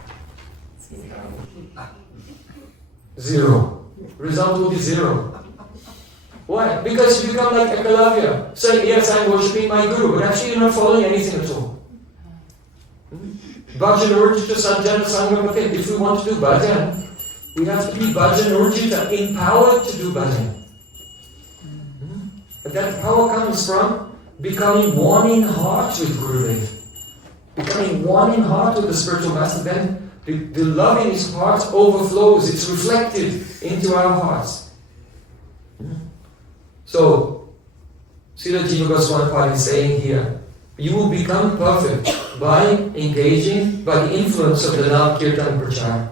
0. Result will be 0. Why? Because you become like Ekalavya, saying, yes, I'm worshipping my Guru, but actually you're not following anything at all. Bhajan Urjita Sanjana Sangamate. If we want to do bhajan, we have to be Bhajan Urjita, empowered to do bhajan. But that power comes from becoming one in heart with Gurudev. Becoming one in heart with the spiritual master. Then the love in his heart overflows. It's reflected into our hearts. So, Srila Jiva Goswami is saying here, you will become perfect by engaging by the influence of the Nam Kirtan Prachar.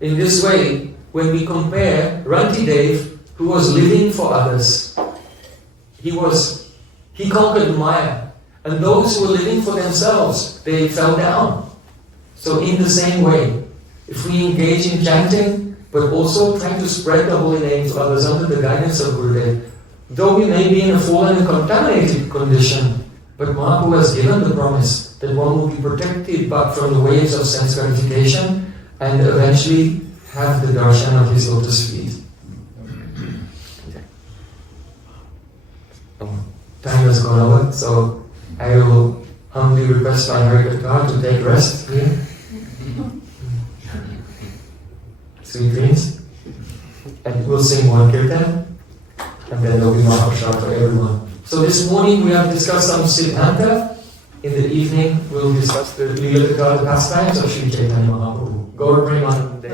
In this way, when we compare Rantidev, who was living for others, he conquered Maya, and those who were living for themselves, they fell down. So in the same way, if we engage in chanting, but also trying to spread the holy name to others under the guidance of Gurudev, though we may be in a fallen and contaminated condition, but Mahaprabhu has given the promise that one will be protected but from the waves of sense gratification and eventually have the darshan of his lotus feet. Time has gone over, so I will humbly request my Harikatha to take rest here. Sweet dreams. And we'll sing one kirtan, and then there will be Mahaprasad for everyone. So this morning we have discussed some Siddhanta. In the evening we'll discuss the Leela, the pastimes of Sri Chaitanya Mahaprabhu. Gaur Premanande.